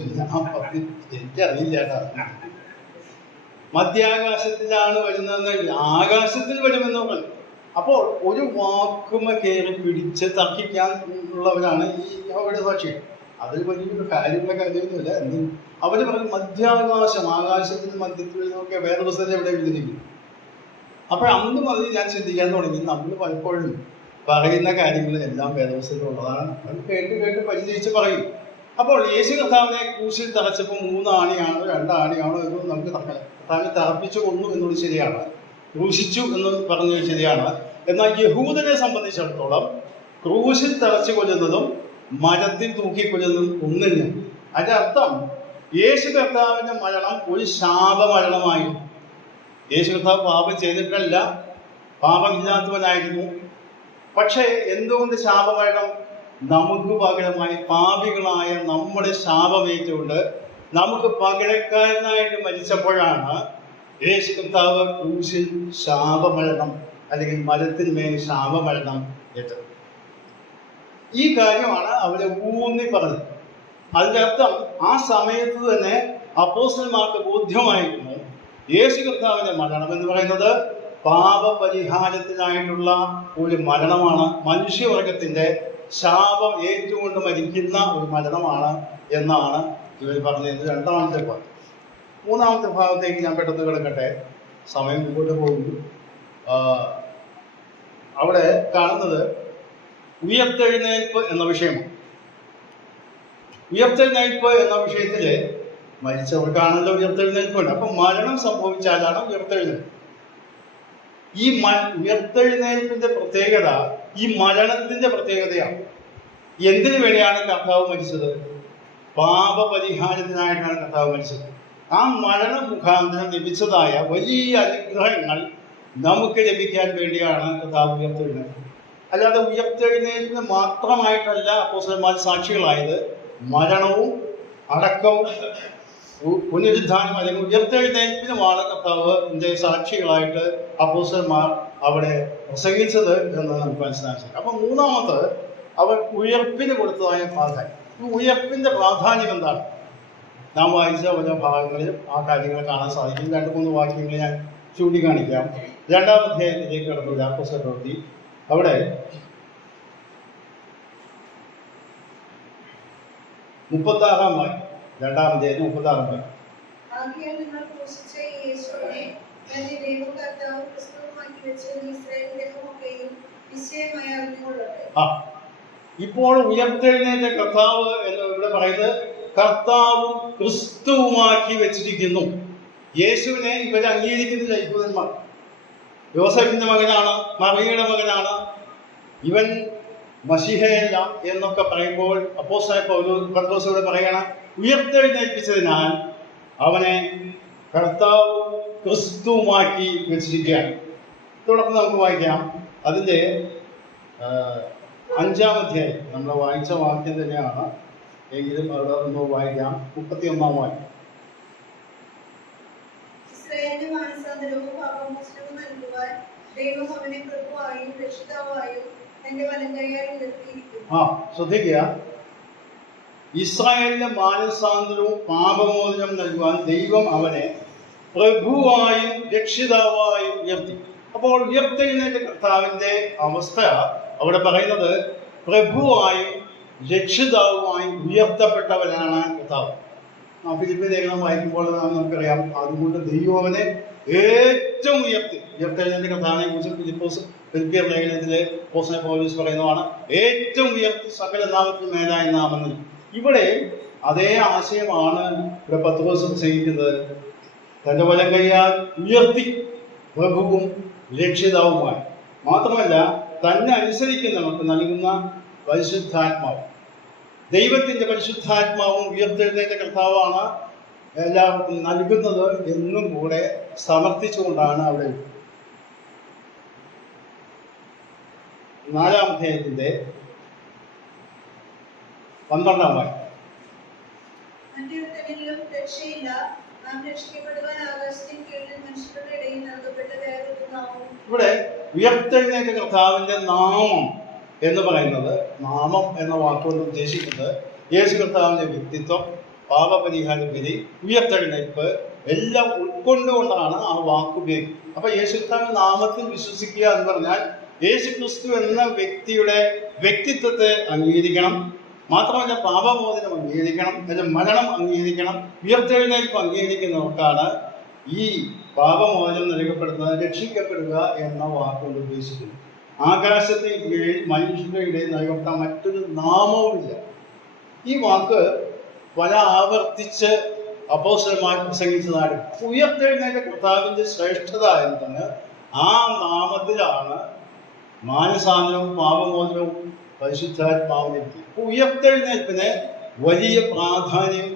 എനിക്കറിയില്ല ചേട്ടാ, മധ്യാകാശത്തിലാണ് വരുന്നതെന്ന്, ആകാശത്തിൽ വരുമെന്ന് പറഞ്ഞു. അപ്പോൾ ഒരു വാക്കുമ കയറി പിടിച്ച് തർക്കിക്കാൻ ഉള്ളവരാണ് ഈ യഹോവയുടെ സാക്ഷി. അതിൽ വലിയൊരു കാര്യമൊന്നുമില്ല. അവർ പറഞ്ഞു മധ്യാകാശം, ആകാശത്തിന് മധ്യത്തിൽ നോക്കിയാൽ വേറെ പുസ്തകത്തിൽ എവിടെ എഴുതിയിരിക്കുന്നു. അപ്പോൾ അന്ന് മതി ഞാൻ ചിന്തിക്കാൻ തുടങ്ങി, നമ്മൾ പലപ്പോഴും പറയുന്ന കാര്യങ്ങൾ എല്ലാം വേദപുസ്തകത്തിലുള്ളതാണ്, അത് കേട്ട് പരിചയിച്ച് പറയും. അപ്പോൾ യേശു കർത്താവിനെ ക്രൂശിൽ തറച്ചപ്പോൾ 3 ആണിയാണോ 2 ആണിയാണോ എന്ന് നമുക്ക് കർത്താവിനെ തറപ്പിച്ചു കൊന്നു എന്നുള്ളത് ശരിയാണ്, ക്രൂശിച്ചു എന്ന് പറഞ്ഞത് ശരിയാണ്. എന്നാൽ യഹൂദനെ സംബന്ധിച്ചിടത്തോളം ക്രൂശിൽ തറച്ചു കൊല്ലുന്നതും മരത്തിൽ തൂക്കിക്കൊല്ലുന്നതും ഒന്നില്ല. അതിൻ്റെ അർത്ഥം യേശു കർത്താവിൻ്റെ മരണം ഒരു ശാപമരണമായിരുന്നു. യേശു കർത്താവ് പാപം ചെയ്തിട്ടല്ല, പാപമില്ലാത്തവനായിരുന്നു. പക്ഷേ എന്തുകൊണ്ട് ശാപമരണം? നമുക്ക് പകരമായി പാപികളായ നമ്മുടെ ശാപമേറ്റുകൊണ്ട് നമുക്ക് പകരക്കാരനായിട്ട് മരിച്ചപ്പോഴാണ് യേശു കർത്താവ് ക്രൂശിൽ ശാപമരണം അല്ലെങ്കിൽ മരത്തിന്മേൽ ശാപമരണം ഏറ്റത്. ഈ കാര്യമാണ് അവരെ ഊന്നി പറഞ്ഞത്. അതിൻ്റെ അർത്ഥം ആ സമയത്ത് തന്നെ അപ്പോസ്തലന്മാർക്ക് ബോധ്യമായിരുന്നു യേശു കർത്താവിന്റെ മരണം എന്ന് പറയുന്നത് പാപപരിഹാരത്തിനായിട്ടുള്ള ഒരു മരണമാണ്. മനുഷ്യവർഗത്തിന്റെ ശാപം ഏറ്റുകൊണ്ട് മരിക്കുന്ന ഒരു മരണമാണ് എന്നാണ് ഇവർ പറഞ്ഞത്. രണ്ടാമത്തെ ഭാഗം. മൂന്നാമത്തെ ഭാഗത്തേക്ക് ഞാൻ പെട്ടെന്ന് കിടക്കട്ടെ, സമയം മുമ്പോട്ട് പോകുന്നു. അവിടെ കാണുന്നത് ഉയർത്തെഴുന്നേൽപ്പ് എന്ന വിഷയമാണ്. ഉയർത്തെഴുന്നേൽപ്പ് എന്ന വിഷയത്തില് മരിച്ചവർക്കാണല്ലോ ഉയർത്തെഴുന്നേൽപ്പുണ്ട്. അപ്പൊ മരണം സംഭവിച്ചാലാണ് ഉയർത്തെഴുന്നേൽപ്പ്. ഈ ഉയർത്തെഴുന്നേൽപ്പിന്റെ പ്രത്യേകത ഈ മരണത്തിന്റെ പ്രത്യേകതയാണ്. എന്തിനു വേണ്ടിയാണ് കർത്താവ് മരിച്ചത്? പാപപരിഹാരത്തിനായിട്ടാണ് കർത്താവ് മരിച്ചത്. ആ മരണ മുഖാന്തരം ലഭിച്ചതായ വലിയ അനുഗ്രഹങ്ങൾ നമുക്ക് ലഭിക്കാൻ വേണ്ടിയാണ് കർത്താവ് ഉയർത്തെഴുന്നേൽപ്പ്. അല്ലാതെ ഉയർത്തെഴുന്നേൽപ്പിന് മാത്രമായിട്ടല്ല അപ്പോസ്തലന്മാർ സാക്ഷികളായത്. മരണവും അടക്കവും പുനരുദ്ധാനം അല്ലെങ്കിൽ ഉയർത്തെഴുന്നേൽപ്പിനുമാണ് കർത്താവിന്റെ സാക്ഷികളായിട്ട് അപ്പോസ്തലന്മാർ അവിടെ പ്രസംഗിച്ചത് എന്ന് നമുക്ക് മനസ്സിലാക്കി. അപ്പൊ മൂന്നാമത് അവർ ഉയർപ്പിന് കൊടുത്തതായ പ്രാധാന്യം. ഈ ഉയർപ്പിന്റെ പ്രാധാന്യം എന്താണ്? നാം വായിച്ച ഓരോ ഭാഗങ്ങളിലും ആ കാര്യങ്ങൾ കാണാൻ സാധിക്കും. 2-3 വാക്യങ്ങൾ ഞാൻ ചൂണ്ടിക്കാണിക്കാം. 2-ാം അധ്യായത്തിലേക്ക് കടന്നു. അപ്പോസ്തല പ്രവൃത്തി അവിടെ 36-ാം വാക്യം. 2-ാം അധ്യായം 36-ാം വാക്യം. ആകയാൽ നിങ്ങൾ ക്രൂശിച്ച യേശുവിനെ തന്നെ ദൈവം കർത്താവും ക്രിസ്തുവുമാക്കി വെച്ചത് ഇസ്രായേൽ ഗ്രഹമൊക്കെയും നിശ്ചയമായി അറിഞ്ഞുകൊള്ളട്ടെ. ഇപ്പോൾ ഉയർത്തെഴുന്നേറ്റ കർത്താവ് എന്ന് ഇവിടെ പറയുന്നത് കർത്താവും ക്രിസ്തുവുമാക്കി വെച്ചിരിക്കുന്നു. യേശുവിനെ ഇവരെ അംഗീകരിക്കുന്നില്ല യഹൂദന്മാർ. യോസഫിന്റെ മകനാണ്, മറിയയുടെ മകനാണ്, ഇവൻ മശിഹയല്ല എന്നൊക്കെ പറയുമ്പോൾ അപ്പോസ്തലൻ പത്രോസ് പറയണം ഉയർത്തെഴുന്നേൽപ്പിച്ചതിനാൽ അവനെ കർത്താവ് ക്രിസ്തുവുമാക്കി വെച്ചിരിക്കുകയാണ്. തുടർന്ന് നമുക്ക് വായിക്കാം. അതിൻ്റെ 5-ാം അധ്യായം നമ്മൾ വായിച്ച വാക്യം തന്നെയാണ് എങ്കിലും അവിടെ നമുക്ക് വായിക്കാം. 31-ാം വാക്യം. ഇസ്രായേലിന് മാനസാന്തരവും പാപമോചനവും നൽകുവാൻ ദൈവം അവനെ പ്രഭുവായും രക്ഷിതാവായും തന്റെ വലങ്കൈയായി ഉയർത്തിയിരിക്കുന്നു. ശ്രദ്ധിക്കുക. ഇസ്രായേലിന്റെ മാനസാന്തരവും പാപമോചനം നൽകുവാൻ ദൈവം അവനെ പ്രഭുവായും രക്ഷിതാവായും ഉയർത്തി. അപ്പോൾ ഉയർത്തെഴുന്നേറ്റ കർത്താവിന്റെ അവസ്ഥ അവിടെ പറയുന്നത് പ്രഭുവായും രക്ഷിതാവുമായും ഉയർത്തപ്പെട്ടവനാണ് കർത്താവ്. ഫിലിപ്പിയ ലേഖനം വായിക്കുമ്പോൾ നമുക്കറിയാം, അതുകൊണ്ട് ദൈവം അവനെ ഏറ്റവും ഉയർത്തെഴുന്നേറ്റ കർത്താവിനെ കുറിച്ച് ഫിലിപ്പിയർ ലേഖനത്തിലെ അപ്പോസ്തലൻ പൗലോസ് പറയുന്നതാണ്, ഏറ്റവും ഉയർത്തി സകല നാമത്തിന് മേലായ നാമങ്ങൾ. ഇവിടെ അതേ ആശയമാണ് ഇവിടെ പത്രോസ് പ്രസംഗിക്കുന്നത്. തന്റെ വലം കൈയാൽ ഉയർത്തി പ്രഭുവും രക്ഷിതാവുമായി. മാത്രമല്ല തന്നെ അനുസരിക്കുന്നവർക്ക് നൽകുന്ന പരിശുദ്ധാത്മാവ്, ദൈവത്തിന്റെ പരിശുദ്ധാത്മാവും ഉയർത്തെഴുന്നേറ്റ കർത്താവാണ് എല്ലാവർക്കും നൽകുന്നത് എന്നും കൂടെ സമർത്ഥിച്ചുകൊണ്ടാണ് അവിടെ 4-ാം അധ്യായത്തിന്റെ 12-ാം വാക്യം. മറ്റൊരുത്തനിലും രക്ഷയില്ല, നാം രക്ഷിക്കപ്പെടുവാൻ ആകാശത്തിന് കീഴിൽ മനുഷ്യരുടെ ഇടയിൽ നൽകപ്പെട്ട വേറൊരു നാമവും. ഇവിടെ ഉയർത്തെഴുന്നേറ്റ കർത്താവിന്റെ നാമം എന്ന് പറയുന്നത്, നാമം എന്ന വാക്കുകൊണ്ട് ഉദ്ദേശിക്കുന്നത് യേശു കർത്താവിന്റെ വ്യക്തിത്വം, പാപപരിഹാര ബലി, ഉയർത്തെഴുന്നേൽപ്പ് എല്ലാം ഉൾക്കൊണ്ടുകൊണ്ടാണ് ആ വാക്ക് ഉപയോഗിക്കുന്നത്. അപ്പൊ യേശു കർത്താവിന്റെ നാമത്തിൽ വിശ്വസിക്കുക എന്ന് പറഞ്ഞാൽ യേശു ക്രിസ്തു എന്ന വ്യക്തിയുടെ വ്യക്തിത്വത്തെ അംഗീകരിക്കണം. മാത്രമല്ല പാപമോചനം അംഗീകരിക്കണം, അതിന്റെ മരണം അംഗീകരിക്കണം, ഉയർത്തെഴുന്നേൽപ്പ് അംഗീകരിക്കുന്നവർക്കാണ് ഈ പാപമോചനം നൽകപ്പെടുന്നത്, രക്ഷിക്കപ്പെടുക എന്ന വാക്കുകൊണ്ട് ഉദ്ദേശിക്കുന്നത്. ആകാശത്തിന് കീഴിൽ മനുഷ്യരുടെ ഇടയിൽ നൽകപ്പെട്ട മറ്റൊരു നാമവുമില്ല. ഈ വാക്ക് പല ആവർത്തിച്ച് അപ്പോസ്തലന്മാർ പ്രസംഗിച്ചതാണ്. ഉയർത്തെഴുന്നേറ്റ കർത്താവിന്റെ ശ്രേഷ്ഠത എന്താണ്? ആ നാമത്തിലാണ് മാനസാന്തരവും പാപമോചനവും പരിശുദ്ധാത്മാവിനെത്തി. ഉയർത്തെഴുന്നേൽപ്പിന് വലിയ പ്രാധാന്യം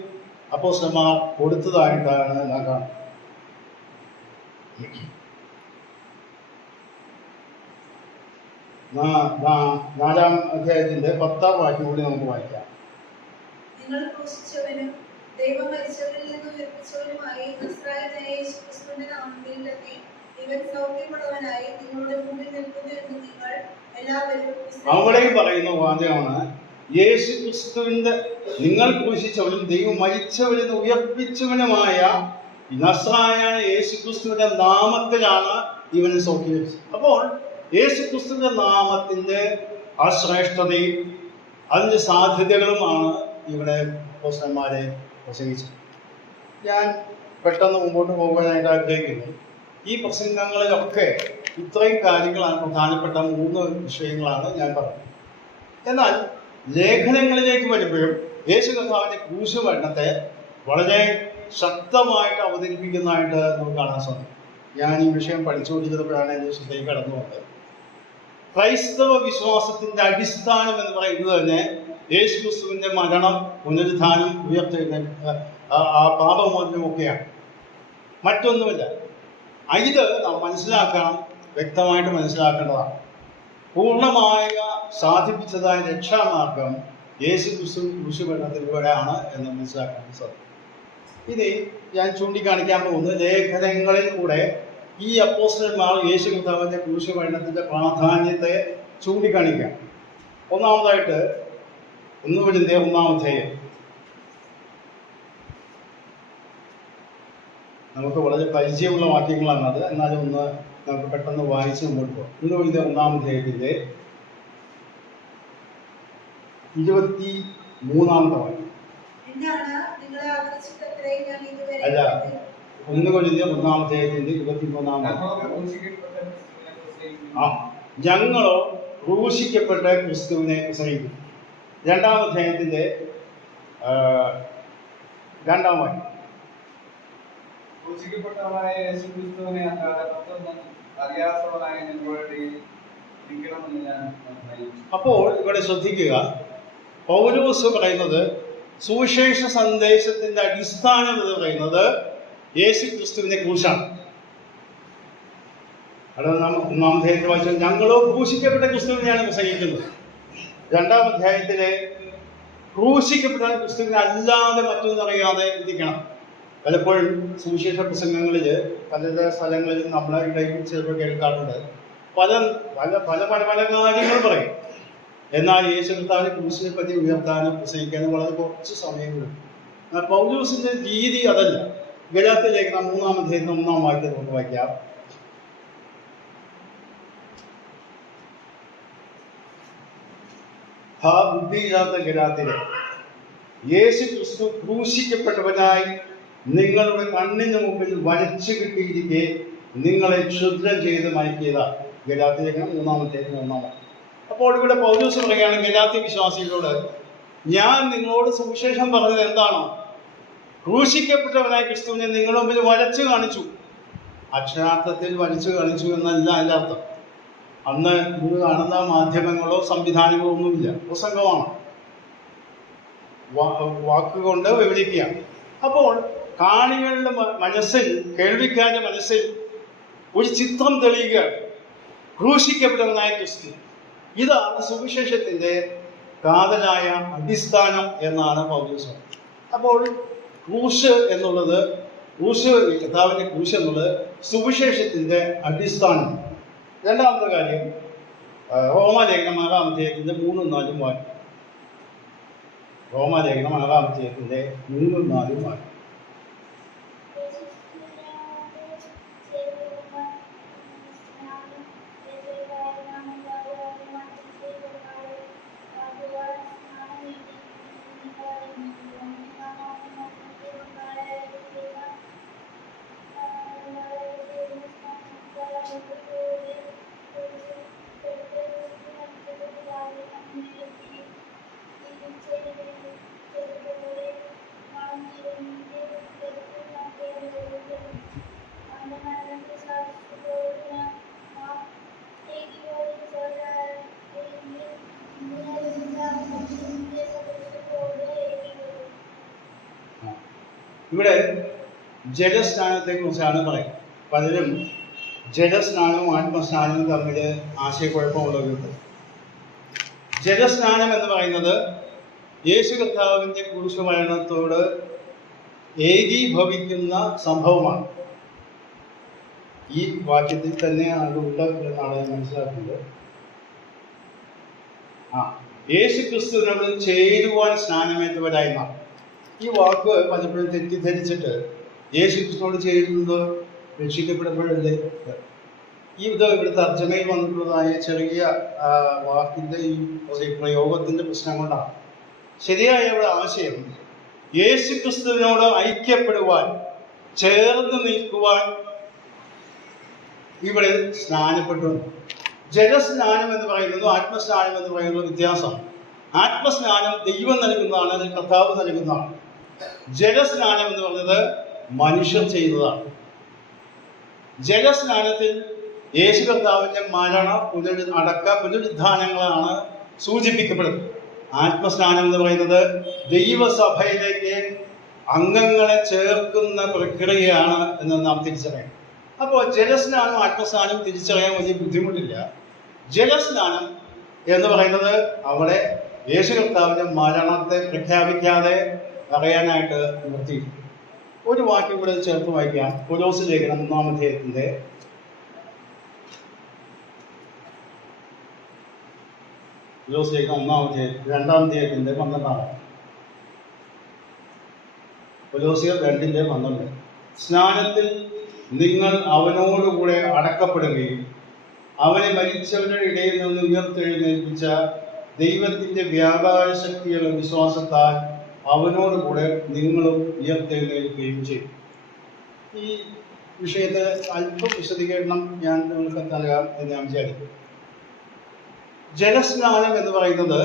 അപ്പോസ്തലന്മാർ കൊടുത്തതായിട്ടാണ് ഞാൻ കാണുന്നത്. 4-ാം അധ്യായത്തിന്റെ 10-ാം വാക്യം കൂടി നമുക്ക് വായിക്കാം. നിങ്ങൾ ക്രൂശിച്ചവനും ദൈവം മരിച്ചവരിൽ നിന്ന് ഉയർപ്പിച്ചവനുമായി നസ്രായനായ യേശുക്രിസ്തുവിന്റെ നാമത്തിൽ തന്നെ ഇവൻ സൗഖ്യമുള്ളവനായി നിങ്ങളുടെ മുമ്പിൽ നിൽക്കുന്നു എന്ന് നിങ്ങൾ എല്ലാവരും. അവിടെയും പറയുന്ന വാചകമാണ്, യേശു ക്രിസ്തുവിന്റെ നിങ്ങൾ ക്രൂശിച്ചവനും ദൈവം മരിച്ചവരിൽ നിന്ന് ഉയർപ്പിച്ചവനുമായ നസ്രായനായ യേശുക്രിസ്തുവിന്റെ നാമത്തിലാണ് ഇവന് സൗഖ്യം ലഭിച്ചത്. അപ്പോൾ യേശുക്രിസ്തുവിന്റെ നാമത്തിന്റെ ആ ശ്രേഷ്ഠതയും അതിന്റെ സാധ്യതകളുമാണ് ഇവിടെ അപ്പോസ്തലന്മാരെ പ്രസംഗിച്ചത്. ഞാൻ പെട്ടെന്ന് മുമ്പോട്ട് പോകാനായിട്ട് ആഗ്രഹിക്കുന്നു. ഈ പ്രസംഗങ്ങളിലൊക്കെ ഇത്രയും കാര്യങ്ങളാണ്, പ്രധാനപ്പെട്ട 3 വിഷയങ്ങളാണ് ഞാൻ പറഞ്ഞത്. എന്നാൽ ലേഖനങ്ങളിലേക്ക് വരുമ്പോഴും യേശു കർത്താവിന്റെ ക്രൂശുമരണത്തെ വളരെ ശക്തമായിട്ട് അവതരിപ്പിക്കുന്നതായിട്ട് നമുക്ക് കാണാൻ സാധിക്കും. ഞാൻ ഈ വിഷയം പഠിച്ചുകൊണ്ടിരുന്നപ്പോഴാണ് എൻ്റെ ശ്രദ്ധയിൽ കടന്നു വന്നത്. ക്രൈസ്തവ വിശ്വാസത്തിന്റെ അടിസ്ഥാനം എന്ന് പറയുന്നത് തന്നെ യേശു ക്രിസ്തുവിന്റെ മരണം, പുനരുത്ഥാനം, ഉയർത്തെഴുന്നേൽപ്പ്, ആ പാപമോചനം ഒക്കെയാണ്, മറ്റൊന്നുമില്ല. ഇത് നാം മനസ്സിലാക്കണം, വ്യക്തമായിട്ട് മനസ്സിലാക്കേണ്ടതാണ്. പൂർണ്ണമായ സാധിപ്പിച്ചതായ രക്ഷാമാർഗം യേശു ക്രിസ്തു ക്രൂശുമരണത്തിലൂടെയാണ് എന്ന് മനസ്സിലാക്കാൻ സാധിക്കും. ഇനി ഞാൻ ചൂണ്ടിക്കാണിക്കാൻ പോകുന്നത് ലേഖനങ്ങളിൽ കൂടെ ഈ അപ്പോസ്തലന്മാർ യേശു കർത്താവിന്റെ ക്രൂശുമരണത്തിന്റെ പ്രാധാന്യത്തെ ചൂണ്ടിക്കാണിക്കാം. ഒന്നാമതായിട്ട് 1 കൊരിന്ത്യർ 1-ാം അധ്യായം. നമുക്ക് വളരെ പരിചയമുള്ള വാക്യങ്ങളാണ് അത്, എന്നാലും ഒന്ന് നമുക്ക് പെട്ടെന്ന് വായിച്ച് മുമ്പോട്ട് പോകാം. 1 കൊരിന്ത്യർ 1-ാം അധ്യായത്തിന്റെ 23-ാമത്തെ വാക്യം. അല്ല, 1 കൊരിന്ത്യർ 1-ാം അധ്യായത്തിന്റെ 23-ാമത്തെ. ഞങ്ങളോ ക്രൂശിക്കപ്പെട്ട ക്രിസ്തുവിനെ പ്രസംഗിക്കുന്നു. 2-ാം അധ്യായത്തിന്റെ 2-ാം വാക്യം. ക്രൂശിക്കപ്പെട്ടവനായ യേശുക്രിസ്തുവിനെ അറിയാത്തവനായ നിങ്ങളുടെ ഇരിക്കണമെന്ന് ഞാൻ നയിച്ചു. അപ്പോൾ ഇവിടെ ശ്രദ്ധിക്കുക, പൗലോസ് പറയുന്നത് സുവിശേഷ സന്ദേശത്തിന്റെ അടിസ്ഥാനം എന്ന് പറയുന്നത് യേശു ക്രിസ്തുവിനെ ക്രൂശാണ്. അത് നാം 1-ാം അധ്യായത്തിൽ വായിച്ചാൽ ഞങ്ങളോ ക്രൂശിക്കപ്പെട്ട ക്രിസ്തുവിനെയാണ് പ്രസംഗിക്കുന്നത്. 2-ാം അധ്യായത്തിലെ ക്രൂശിക്കപ്പെട്ട ക്രിസ്തുവിനെ അല്ലാതെ മറ്റൊന്നറിയാതെ ഇരിക്കണം. പലപ്പോഴും സുവിശേഷ പ്രസംഗങ്ങളിൽ പല സ്ഥലങ്ങളിൽ നമ്മളെ ഇടയിൽ ചിലപ്പോൾ കേൾക്കാറുണ്ട്, പല പല പല പല പല കാര്യങ്ങൾ പറയും. എന്നാൽ യേശു കർത്താവിനെ ക്രൂശിനെ പറ്റി ഉയർത്താനും പ്രസംഗിക്കാനും വളരെ കുറച്ച് സമയങ്ങളുണ്ട്. എന്നാൽ പൗലോസിന്റെ രീതി അതല്ല. ഗലാത്യ ലേഖനം 3-ാം അധ്യായത്തിന് 1-ാം വാക്യം നമുക്ക് വായിക്കാം. ബുദ്ധിയില്ലാത്ത ഗലാത്യരെ, യേശു ക്രിസ്തു ക്രൂശിക്കപ്പെട്ടവനായി നിങ്ങളുടെ കണ്ണിന് മുമ്പിൽ വരച്ചു കിട്ടിയിരിക്കെ നിങ്ങളെ ക്ഷുദ്രം ചെയ്ത് മയക്കിയതാ. ഗലാത്യ ലേഖനം 3-ാം അധ്യായത്തിന് 1-ാം വാക്യം. അപ്പോൾ ഇവിടെ പൗലോസ് പറയുകയാണ് ഗലാത്യ വിശ്വാസികളോട്, ഞാൻ നിങ്ങളോട് സുവിശേഷം പറഞ്ഞത് എന്താണോ? ക്രൂശിക്കപ്പെട്ടവനായ ക്രിസ്തുവിനെ നിങ്ങളുടെ മുമ്പിൽ വരച്ചു കാണിച്ചു. അക്ഷരാർത്ഥത്തിൽ വരച്ചു കാണിച്ചു എന്നല്ല അതിൻ്റെ അർത്ഥം. അന്ന് ഇന്ന് കാണുന്ന മാധ്യമങ്ങളോ സംവിധാനങ്ങളോ ഒന്നുമില്ല, പ്രസംഗമാണ്, വാക്കുകൊണ്ട് വിവരിക്കുക. അപ്പോൾ കാണികളുടെ മനസ്സിൽ, കേൾവിക്കാരുടെ മനസ്സിൽ ഒരു ചിത്രം തെളിയുക, ക്രൂശിക്കപ്പെട്ടവനായ ക്രിസ്തു. ഇതാണ് സുവിശേഷത്തിന്റെ കാതലായ അടിസ്ഥാനം എന്നാണ് പൗലോസ്. അപ്പോൾ ക്രൂശ് എന്നുള്ളത്, കർത്താവിന്റെ ക്രൂശ് എന്നുള്ളത് സുവിശേഷത്തിന്റെ അടിസ്ഥാനം. 2-ാമത്തെ കാര്യം റോമാലേഖനം 6-ാം അധ്യായത്തിന്റെ 3-4 വാക്യം. റോമാലേഖനം 6-ാം അധ്യായത്തിന്റെ 3-4 വാക്യം. ഇവിടെ ജലസ്നാനത്തെ കുറിച്ചാണ് പറയുന്നത്. പലരും ജലസ്നാനവും ആത്മസ്നാനവും തമ്മിൽ ആശയക്കുഴപ്പമുള്ളവരുണ്ട്. ജലസ്നാനം എന്ന് പറയുന്നത് യേശു കർത്താവിന്റെ ക്രൂശുമരണത്തോട് ഏകീഭവിക്കുന്ന സംഭവമാണ്. ഈ വാക്യത്തിൽ തന്നെ അതുണ്ട് എന്നാണ് ഞാൻ മനസ്സിലാക്കുന്നത്. യേശു ക്രിസ്തുവിനോട് ചേരുവാൻ സ്നാനമേറ്റവരായിരുന്ന ഈ വാക്ക് പലപ്പോഴും തെറ്റിദ്ധരിച്ചിട്ട് യേശു ക്രിസ്തുവോട് ചേരുന്നത് രക്ഷിക്കപ്പെടുമ്പോഴല്ലേ. ഇവിടെ തർജ്ജമയിൽ വന്നിട്ടുള്ളതായ ചെറിയ വാക്കിൻ്റെ ഈ പ്രയോഗത്തിൻ്റെ പ്രശ്നം കൊണ്ടാണ്. ശരിയായ ഇവിടെ ആശയം യേശു ക്രിസ്തുവിനോട് ഐക്യപ്പെടുവാൻ, ചേർന്ന് നിൽക്കുവാൻ ഇവിടെ സ്നാനപ്പെട്ടു. ജലസ്നാനം എന്ന് പറയുന്നതും ആത്മസ്നാനം എന്ന് പറയുന്നത് വ്യത്യാസമാണ്. ആത്മസ്നാനം ദൈവം നൽകുന്നതാണ്, അല്ലെങ്കിൽ കർത്താവ് നൽകുന്നതാണ്. ജലസ്നാനം എന്ന് പറഞ്ഞത് മനുഷ്യർ ചെയ്യുന്നതാണ്. ജലസ്നാനത്തിൽ യേശു കർത്താവിൻ്റെ മരണ പുനരുദ്ധാനങ്ങളാണ് സൂചിപ്പിക്കപ്പെടുന്നത്. ആത്മസ്നാനം എന്ന് പറയുന്നത് ദൈവസഭയിലേക്ക് അംഗങ്ങളെ ചേർക്കുന്ന പ്രക്രിയയാണ് എന്ന് നാം തിരിച്ചറിയണം. അപ്പോൾ ജലസ്നാനം ആത്മസ്നാനം തിരിച്ചറിയാൻ വലിയ ബുദ്ധിമുട്ടില്ല. ജലസ്നാനം എന്ന് പറയുന്നത് അവിടെ യേശു കർത്താവിൻ്റെ മരണത്തെ പ്രഖ്യാപിക്കാതെ പറയാനായിട്ട് നിർത്തിയിട്ടുണ്ട്. ഒരു വാക്യം കൂടെ ചേർത്ത് വായിക്കാം. കൊലോസ്യ ലേഖനം 1-ാം അധ്യായത്തിൻ്റെ 2-ാം അധ്യായത്തിൻ്റെ 12. കൊലോസ്യർ 2:12. സ്നാനത്തിൽ നിങ്ങൾ അവനോടുകൂടെ അടക്കപ്പെടുകയും അവനെ മരിച്ചവരുടെ ഇടയിൽ നിന്ന് ഉയർത്തെഴുന്നേൽപ്പിച്ച ദൈവത്തിൻ്റെ വ്യാപാര ശക്തിയുള്ള വിശ്വാസത്താൽ അവനോടുകൂടെ നിങ്ങളും ഉയർത്തെഴുന്നേൽക്കുകയും ചെയ്യും. ഈ വിഷയത്തെ അല്പം വിശദീകരണം ഞാൻ നിങ്ങൾക്ക് നൽകാം എന്ന് ഞാൻ വിചാരിക്കും. ജലസ്നാനം എന്ന് പറയുന്നത്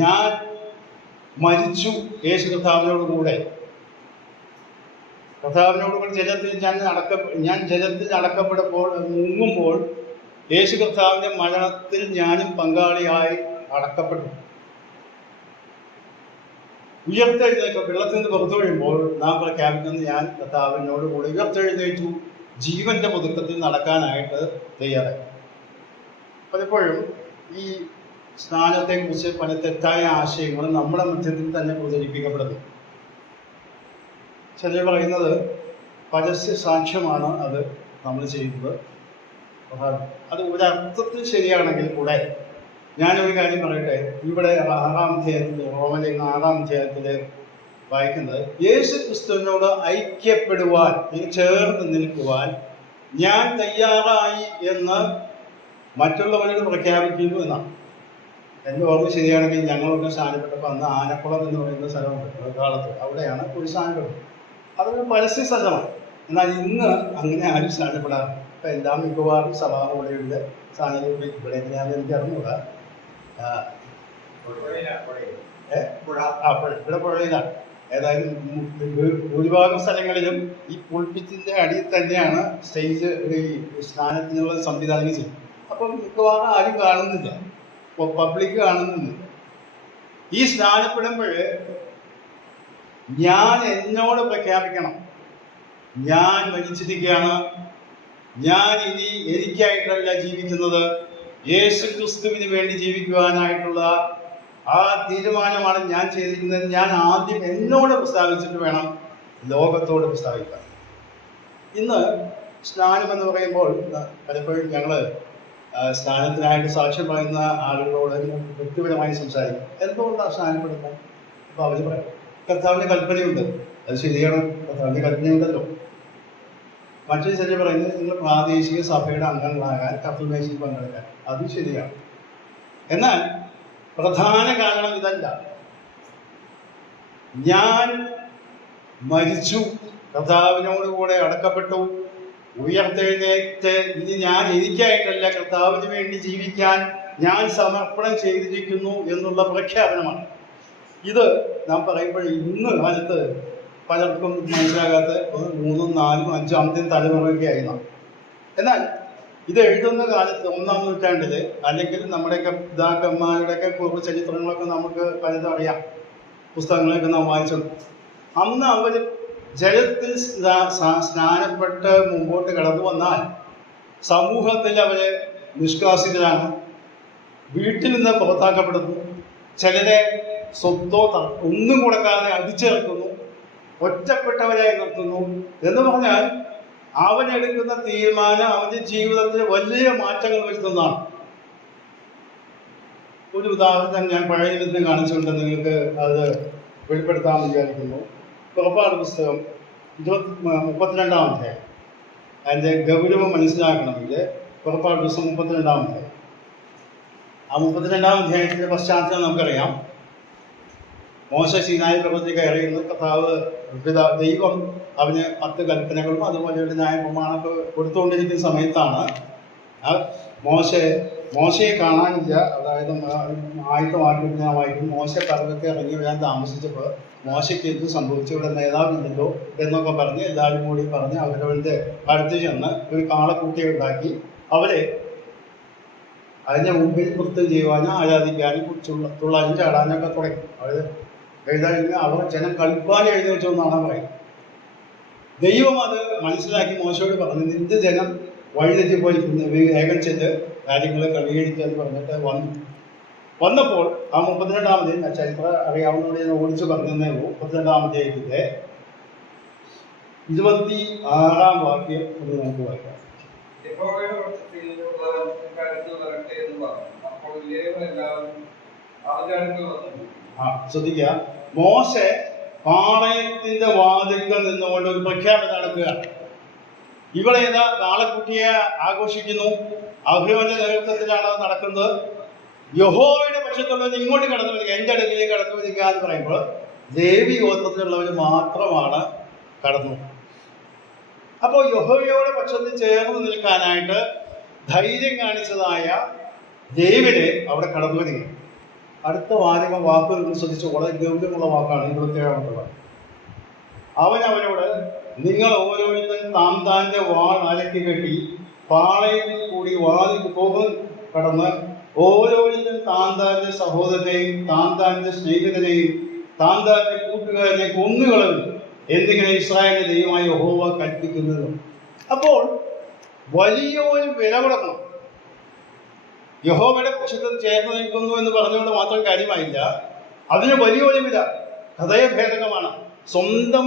ഞാൻ മരിച്ചു യേശു കർത്താവിനോടുകൂടെ ഞാൻ ജലത്തിൽ അടക്കപ്പെടുമ്പോൾ മുങ്ങുമ്പോൾ യേശു കർത്താവിൻ്റെ മരണത്തിൽ ഞാനും പങ്കാളിയായി അടക്കപ്പെട്ടു. വെള്ളത്തിൽ നിന്ന് പുറത്തു വീഴുമ്പോൾ നാം പ്രഖ്യാപിക്കുന്നത് ഞാൻ കർത്താവിനോട് കൂടെ ഉയർത്തെഴുന്നേറ്റു ജീവന്റെ പുതുക്കത്തിൽ നടക്കാനായിട്ട് തയ്യാറായി. പലപ്പോഴും ഈ സ്നാനത്തെക്കുറിച്ച് പല തെറ്റായ ആശയങ്ങൾ നമ്മുടെ മധ്യത്തിൽ തന്നെ പ്രചരിപ്പിക്കപ്പെടുന്നു. ചിലർ പറയുന്നത് പരസ്യ സാക്ഷ്യമാണ് അത് നമ്മൾ ചെയ്യുന്നത്. അത് ഒരർത്ഥത്തിൽ ശരിയാണെങ്കിൽ കൂടെ ഞാനൊരു കാര്യം പറയട്ടെ. ഇവിടെ 6-ാം അധ്യായത്തിൽ, റോമലേഖനം 6-ാം അധ്യായത്തിൽ വായിക്കുന്നത് യേശു ക്രിസ്തുവിനോട് ഐക്യപ്പെടുവാൻ, ചേർന്ന് നിൽക്കുവാൻ ഞാൻ തയ്യാറായി എന്ന് മറ്റുള്ളവരോട് പ്രഖ്യാപിക്കുന്നു എന്നാണ്. എൻ്റെ ഓർമ്മ ശരിയാണെങ്കിൽ ഞങ്ങളൊക്കെ സ്നാനപ്പെട്ടപ്പോൾ അന്ന് ആനക്കുളം എന്ന് പറയുന്ന സ്ഥലമുണ്ട് കാലത്ത്, അവിടെയാണ് ഒരു സ്നാനപ്പെട്ടത്. അതൊരു പരസ്യ സ്ഥലമാണ്. എന്നാൽ ഇന്ന് അങ്ങനെ ആരും സ്നാനപ്പെടാറില്ല. ഇപ്പം എല്ലാം മിക്കവാറും സഭാപുഴയുടെ സ്നാനം ഇവിടെ ഞാൻ എനിക്ക് അറിഞ്ഞൂടാ. ഇവിടെ പുഴയിലാണ്. ഏതായാലും ഭൂരിഭാഗം സ്ഥലങ്ങളിലും ഈ പുൾപിറ്റിൻ്റെ അടിയിൽ തന്നെയാണ് സ്റ്റേജ് ഈ സ്നാനത്തിനുള്ള സംവിധാനം ചെയ്യുന്നത്. അപ്പം മിക്കവാറും ആരും കാണുന്നില്ല, പബ്ലിക് കാണുന്നില്ല. ഈ സ്നാനപ്പെടുമ്പോൾ ഞാൻ എന്നോട് പ്രഖ്യാപിക്കണം, ഞാൻ മരിച്ചിരിക്കുകയാണ്, ഞാൻ ഇനി എനിക്കായിട്ടല്ല ജീവിക്കുന്നത്, യേശു ക്രിസ്തുവിന് വേണ്ടി ജീവിക്കുവാനായിട്ടുള്ള ആ തീരുമാനമാണ് ഞാൻ ചെയ്തിരിക്കുന്നത്. ഞാൻ ആദ്യം എന്നോട് പ്രസ്താവിച്ചിട്ട് വേണം ലോകത്തോട് പ്രസ്താവിക്കാൻ. ഇന്ന് സ്നാനം എന്ന് പറയുമ്പോൾ പലപ്പോഴും ഞങ്ങൾ സ്നാനത്തിനായിട്ട് സാക്ഷ്യം പറയുന്ന ആളുകളോട് വ്യക്തിപരമായി സംസാരിക്കും. എന്തുകൊണ്ടാണ് സ്നാനപ്പെടുന്നത്? അപ്പോൾ അവർ പറയും കർത്താവിൻ്റെ കൽപ്പനയുണ്ട്, അത് ശരിയാണ്, കർത്താവിൻ്റെ കൽപ്പനയുണ്ടല്ലോ. മറ്റൊരു ചിലർ പറയുന്നത് നിങ്ങൾ പ്രാദേശിക സഭയുടെ അംഗങ്ങളാകാൻ, കർത്തൃമേശയിൽ പങ്കെടുക്കാൻ, അതും ശരിയാണ്. എന്നാൽ പ്രധാന കാരണം ഇതല്ല. ഞാൻ മരിച്ചു, കർത്താവിനോട് കൂടെ അടക്കപ്പെട്ടു, ഉയർത്തെഴുന്നേറ്റ് ഇനി ഞാൻ എനിക്കായിട്ടല്ല കർത്താവിന് വേണ്ടി ജീവിക്കാൻ ഞാൻ സമർപ്പണം ചെയ്തിരിക്കുന്നു എന്നുള്ള പ്രഖ്യാപനമാണ്. ഇത് നാം പറയുമ്പോൾ ഇന്ന് കാലത്ത് പലർക്കും മനസ്സിലാകാത്ത 3, 4, 5 തലമുറയൊക്കെ ആയിരുന്നു. എന്നാൽ ഇത് എഴുതുന്ന കാലത്ത് 1-ാം നൂറ്റാണ്ടിൽ അല്ലെങ്കിൽ നമ്മുടെയൊക്കെ പിതാക്കന്മാരുടെയൊക്കെ പൂർവ്വ ചരിത്രങ്ങളൊക്കെ നമുക്ക് പലതും അറിയാം, പുസ്തകങ്ങളൊക്കെ നാം വായിച്ചു. അന്ന് അവർ ജലത്തിൽ സ്നാനപ്പെട്ട് മുമ്പോട്ട് കടന്നു വന്നാൽ സമൂഹത്തിൽ അവര് നിഷ്കാസിതരാണ്, വീട്ടിൽ നിന്ന് പുറത്താക്കപ്പെടുന്നു, ചിലരെ സ്വത്തോ ഒന്നും കൊടുക്കാതെ അടിച്ചിറക്കുന്നു, ഒറ്റപ്പെട്ടവരായി നിർത്തുന്നു. എന്ന് പറഞ്ഞാൽ അവനെടുക്കുന്ന തീരുമാനം അവന്റെ ജീവിതത്തിൽ വലിയ മാറ്റങ്ങൾ വരുത്തുന്നതാണ്. ഒരു ഉദാഹരണം ഞാൻ പഴയ നിയമത്തിൽ കാണിച്ചുകൊണ്ട് നിങ്ങൾക്ക് അത് വെളിപ്പെടുത്താമെന്ന് വിചാരിക്കുന്നു. പുറപ്പാട് പുസ്തകം 32-ാം അധ്യായം. അതിൻ്റെ ഗൗരവം മനസ്സിലാക്കണമെങ്കിൽ പുറപ്പാട് പുസ്തകം 32-ാം അധ്യായം. ആ 32-ാം അധ്യായത്തിൻ്റെ പശ്ചാത്തലം നമുക്കറിയാം. മോശ സീനായി പർവ്വതത്തിൽ കയറിയിരുന്ന കർത്താവ് ദൈവം അവന് 10 കൽപ്പനകളും അതുപോലെ ഒരു ന്യായപ്രമാണമൊക്കെ കൊടുത്തുകൊണ്ടിരിക്കുന്ന സമയത്താണ് മോശയെ കാണാനില്ല. അതായത് ആയുധമാക്കിയിരുന്ന മോശ പർവ്വതത്തിൽ ഇറങ്ങി വരാൻ താമസിച്ചപ്പോൾ മോശയ്ക്ക് എന്ത് സംഭവിച്ചു, ഇവിടെ നേതാവില്ലല്ലോ എന്നൊക്കെ പറഞ്ഞ് എല്ലാവരും കൂടി പറഞ്ഞ് അവരവരുടെ അടുത്ത് ചെന്ന് ഒരു കാളക്കുട്ടിയെ ഉണ്ടാക്കി അവരെ അതിൻ്റെ മുമ്പിൽ നൃത്തം ചെയ്യുവാനും ആരാധിക്കാനും തുള്ളാനും ചാടാനൊക്കെ തുടങ്ങി. അവർ എഴുതാൻ അവർ ജനം കളിപ്പാൻ എഴുതി വെച്ചു എന്നാണ് പറയുന്നത്. ദൈവം അത് മനസ്സിലാക്കി മോശയോട് പറഞ്ഞു, നിന്റെ ജനം വഴിതെറ്റിപ്പോയി, വേഗം ചെന്ന് കാര്യങ്ങൾ ക്രമീകരിക്കാന്ന് പറഞ്ഞിട്ട് വന്നപ്പോൾ ആ 32-ാമത് ചരിത്രം അറിയാവുന്നതോടെ ഞാൻ ഓടിച്ച് പറഞ്ഞതേ ഉള്ളൂ. 32-ാം അധ്യായത്തിൻ്റെ 26-ാം വാക്യം ഒന്ന് നമുക്ക് വായിക്കാം. ശ്രദ്ധിക്കുക, മോശെ പാളയത്തിന്റെ വാതിൽക്കൽ നിന്നുകൊണ്ട് ഒരു പ്രഖ്യാപനം നടക്കുകയാണ്. ഇവിടെ ഏതാ കാളക്കുട്ടിയെ ആഘോഷിക്കുന്നു, അഹ്റോന്റെ നേതൃത്വത്തിലാണ് നടക്കുന്നത്. യഹോവയുടെ പക്ഷത്തുള്ളവർ ഇങ്ങോട്ട് കടന്നു വരിക, എൻ്റെ അടുക്കിലേക്ക് കടന്നു വരിക എന്ന് പറയുമ്പോൾ ലേവി ഗോത്രത്തിലുള്ളവർ മാത്രമാണ് കടന്നു. അപ്പോൾ യഹോവയുടെ പക്ഷത്ത് ചേർന്ന് നിൽക്കാനായിട്ട് ധൈര്യം കാണിച്ചതായ ലേവ്യരെ അവിടെ കടന്നു വരിക. അടുത്ത വാക്കുകൾ ശ്രദ്ധിച്ചു, വളരെ ഗൗരവമുള്ള വാക്കാണ്. 27-ാമത്തെ വാക്ക്. അവൻ അവരോട്, നിങ്ങൾ ഓരോരുത്തരും താൻ താൻ്റെ വാൾ അലക്കി കെട്ടി പാളയത്തിൽ കൂടി വാതിൽ കടന്ന് ഓരോരുത്തരും താൻ താൻ്റെ സഹോദരനെയും താൻ താൻ്റെ സ്നേഹിതനെയും താൻ താൻ്റെ കൂട്ടുകാരനെ കൊന്നുകളയും എന്നിങ്ങനെ ഇസ്രായേലിന്റെ ദൈവമായ യഹോവ കൽപ്പിക്കുന്നത്. അപ്പോൾ വലിയൊരു വില കൊടുക്കണം. യഹോവയുടെ പക്ഷത്തിൽ ചേർന്ന് നിൽക്കുന്നു എന്ന് പറഞ്ഞുകൊണ്ട് മാത്രം കാര്യമായില്ല, അതിന് വലിയൊരു വില, ഹൃദയഭേദകമാണ്. സ്വന്തം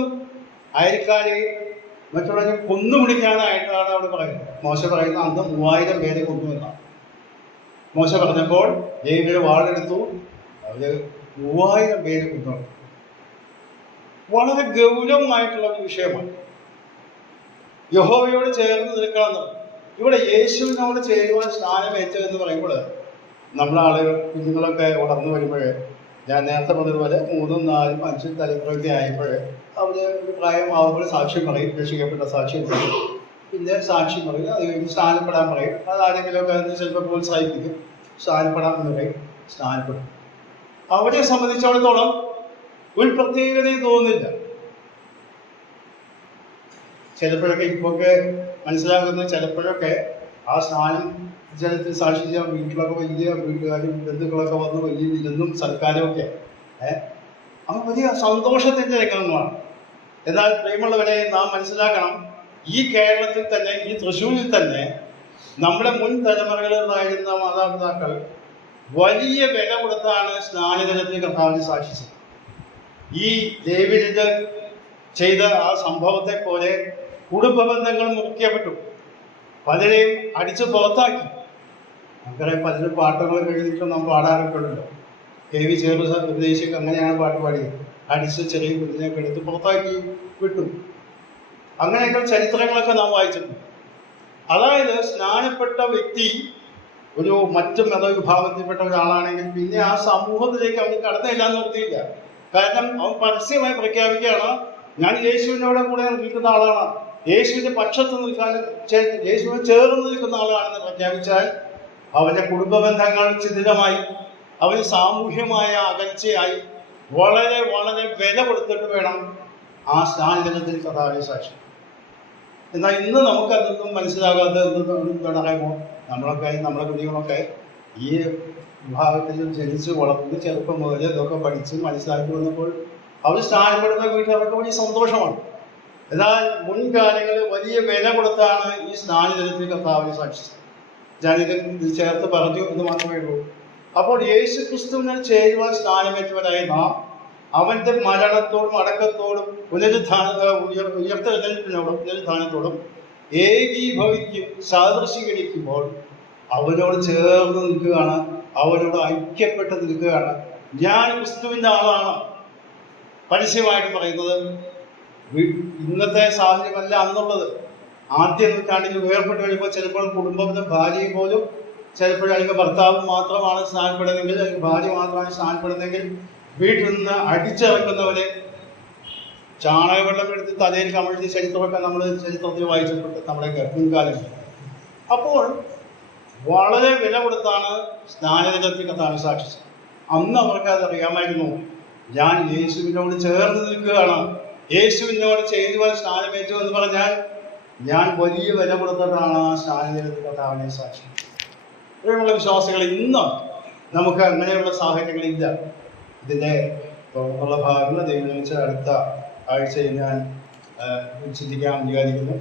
അയൽക്കാരെ മറ്റുള്ളവരെ കൊന്നുപിടിക്കാനായിട്ടാണ് അവിടെ പറയുന്നത്. മോശ പറയുന്ന അന്ന് 3000 പേരെ കൊന്നു എന്നാണ്. മോശ പറഞ്ഞപ്പോൾ ലേവ്യർ വാളെടുത്തു, അവര് 3000 പേരെ കൊന്നു. വളരെ ഗൗരവമായിട്ടുള്ള ഒരു വിഷയമാണ്. യഹോവയോട് ചേർന്ന് നിൽക്കണം. ഇവിടെ യേശുവിനോട് ചേരുവാൻ സ്നാനമേറ്റത് എന്ന് പറയുമ്പോൾ നമ്മളെ ആളുകൾ കുഞ്ഞുങ്ങളൊക്കെ വളർന്നു വരുമ്പോൾ, ഞാൻ നേരത്തെ പറഞ്ഞതുപോലെ 3, 4, 5 തലമുറയൊക്കെ ആയപ്പോൾ അവർ പ്രായമാവുമ്പോൾ സാക്ഷ്യം പറയും, രക്ഷിക്കപ്പെട്ട സാക്ഷ്യം പറയും, പിന്നെ സാക്ഷി പറയും, അത് കഴിഞ്ഞ് സ്നാനപ്പെടാൻ പറയും. അത് ആരെങ്കിലുമൊക്കെ അതിന് ചിലപ്പോൾ പ്രോത്സാഹിപ്പിക്കും, സ്നാനപ്പെടാൻ എന്ന് പറയും, സ്നാനപ്പെടും. അവരെ സംബന്ധിച്ചിടത്തോളം ഒരു പ്രത്യേകതയും തോന്നുന്നില്ല. ചിലപ്പോഴൊക്കെ ഇപ്പൊക്കെ മനസ്സിലാകുന്ന ചിലപ്പോഴൊക്കെ ആ സ്നാനം ജലത്തിൽ സാക്ഷിച്ച വീട്ടിലൊക്കെ വലിയ വീട്ടുകാരും ബന്ധുക്കളൊക്കെ വന്ന് വലിയ വിരുന്നും സൽക്കാരമൊക്കെ അത് വലിയ സന്തോഷത്തിൻ്റെ രംഗങ്ങളാണ്. എന്നാൽ പ്രിയമുള്ളവരെ, നാം മനസ്സിലാക്കണം, ഈ കേരളത്തിൽ തന്നെ, ഈ തൃശ്ശൂരിൽ തന്നെ നമ്മുടെ മുൻ തലമുറകളിലായിരുന്ന മാതാപിതാക്കൾ വലിയ വില കൊടുത്താണ് സ്നാനജലത്തിന് കർത്താവിനെ സാക്ഷിച്ചത്. ഈ ലേവ്യര് ചെയ്ത ആ സംഭവത്തെ പോലെ കുടുംബ ബന്ധങ്ങൾ മുറിക്കപ്പെട്ടു, പലരെയും അടിച്ച് പുറത്താക്കി. നമുക്കറിയാം, പലരും പാട്ടുകൾ കഴിഞ്ഞിട്ട് നാം പാടാറൊക്കെ ഉണ്ടല്ലോ. KV ഉപദേശിക്ക് അങ്ങനെയാണ് പാട്ട് പാടിയത്. അടിച്ച് ചെറിയ കുഞ്ഞിനെയൊക്കെ എടുത്ത് പുറത്താക്കി വിട്ടു. അങ്ങനെയൊക്കെ ചരിത്രങ്ങളൊക്കെ നാം വായിച്ചിട്ടുണ്ട്. അതായത് സ്നാനപ്പെട്ട വ്യക്തി ഒരു മറ്റു മതവിഭാഗത്തിൽപ്പെട്ട ഒരാളാണെങ്കിൽ പിന്നെ ആ സമൂഹത്തിലേക്ക് അവന് കടന്നില്ല നിർത്തിയില്ല. കാരണം അവൻ പരസ്യമായി പ്രഖ്യാപിക്കുകയാണ്, ഞാൻ യേശുവിനോട് കൂടെ നിൽക്കുന്ന ആളാണ്, യേശുവിന്റെ പക്ഷത്ത് നിൽക്കാനും യേശുവിനെ ചേർന്ന് നിൽക്കുന്ന ആളാണെന്ന് പ്രഖ്യാപിച്ചാൽ അവന്റെ കുടുംബ ബന്ധങ്ങൾ ശിഥിലമായി, അവന് സാമൂഹ്യമായ അകൽച്ചയായി. വളരെ വളരെ വില കൊടുത്തിട്ട് വേണം ആ സ്നാനജലത്തിൽ കർത്താവിനെ സാക്ഷി. എന്നാൽ ഇന്ന് നമുക്കതൊന്നും മനസ്സിലാകാതെ പറയുമ്പോൾ നമ്മളൊക്കെ, നമ്മുടെ കുഞ്ഞുങ്ങളൊക്കെ ഈ വിഭാഗത്തിൽ ജനിച്ച് വളർന്ന് ചെറുപ്പം മുതൽ ഇതൊക്കെ പഠിച്ച് മനസ്സിലാക്കി വന്നപ്പോൾ അവർ സ്നാനപ്പെടുന്ന വീട്ടുകാർക്ക് വലിയ സന്തോഷമാണ്. എന്നാൽ മുൻകാലങ്ങളിൽ വലിയ വില കൊടുത്താണ് ഈ സ്നാനജലത്തിൽ കർത്താവിനെ സാക്ഷിച്ചത്. ഞാനിത് ചേർത്ത് പറഞ്ഞു എന്ന് മാത്രമേ ഉള്ളൂ. അപ്പോൾ യേശു ക്രിസ്തുവിനെ ചേരുവാൻ സ്നാനമേറ്റവരായ നാം അവന്റെ മരണത്തോടും അടക്കത്തോടും പുനരുത്ഥാനത്തോടും ഏകീഭവിക്കും, സാദൃശീകരിക്കുമ്പോൾ അവനോട് ചേർന്ന് നിൽക്കുകയാണ്, അവനോട് ഐക്യപ്പെട്ട് നിൽക്കുകയാണ്. ഞാൻ ക്രിസ്തുവിൻ്റെ ആളാണ് പരസ്യമായിട്ട് പറയുന്നത്. ഇന്നത്തെ സാഹചര്യമല്ല അന്നുള്ളത്. ആദ്യ നൂറ്റാണ്ടിൽ വേർപെട്ട് കഴിയുമ്പോൾ ചിലപ്പോൾ കുടുംബത്തിലെ ഭാര്യയെ പോലും ചിലപ്പോൾ അല്ലെങ്കിൽ ഭർത്താവ് മാത്രമാണ് സ്നാനപ്പെടുന്നതെങ്കിൽ അല്ലെങ്കിൽ ഭാര്യ മാത്രമാണ് സ്നാനപ്പെടുന്നതെങ്കിൽ വീട്ടിൽ നിന്ന് അടിച്ചിറക്കുന്നവരെ ചാണകവെള്ളം എടുത്ത് തലയിൽ കമഴ്ത്തി ചരിത്രമൊക്കെ നമ്മൾ ചരിത്രത്തിൽ വായിച്ചിട്ടുണ്ട് നമ്മുടെ മുൻകാലം. അപ്പോൾ വളരെ വില കൊടുത്താണ് സ്നാനദിനത്തിൽ കർത്താവ് സാക്ഷിച്ചത്. അന്ന് അവർക്ക് അത് അറിയാമായിരുന്നു, ഞാൻ യേശുവിനോട് ചേർന്ന് നിൽക്കുകയാണ്, യേശുവിനോട് ചെയ്യുവാൻ സ്നാനമേറ്റു എന്ന് പറഞ്ഞാൽ ഞാൻ വലിയ വില കൊടുത്തിട്ടാണ് ആ സ്നാനദിനത്തിൽ കർത്താവിനെ സാക്ഷിച്ചത്. ഇങ്ങനെയുള്ള വിശ്വാസികൾ ഇന്നും നമുക്ക് അങ്ങനെയുള്ള സാഹചര്യങ്ങളില്ല. ഇതിൻ്റെ തുടർന്നുള്ള ഭാഗങ്ങൾ ദൈവം വെച്ച് അടുത്ത ആഴ്ചയിൽ ഞാൻ ചിന്തിക്കാൻ വിചാരിക്കുന്നു.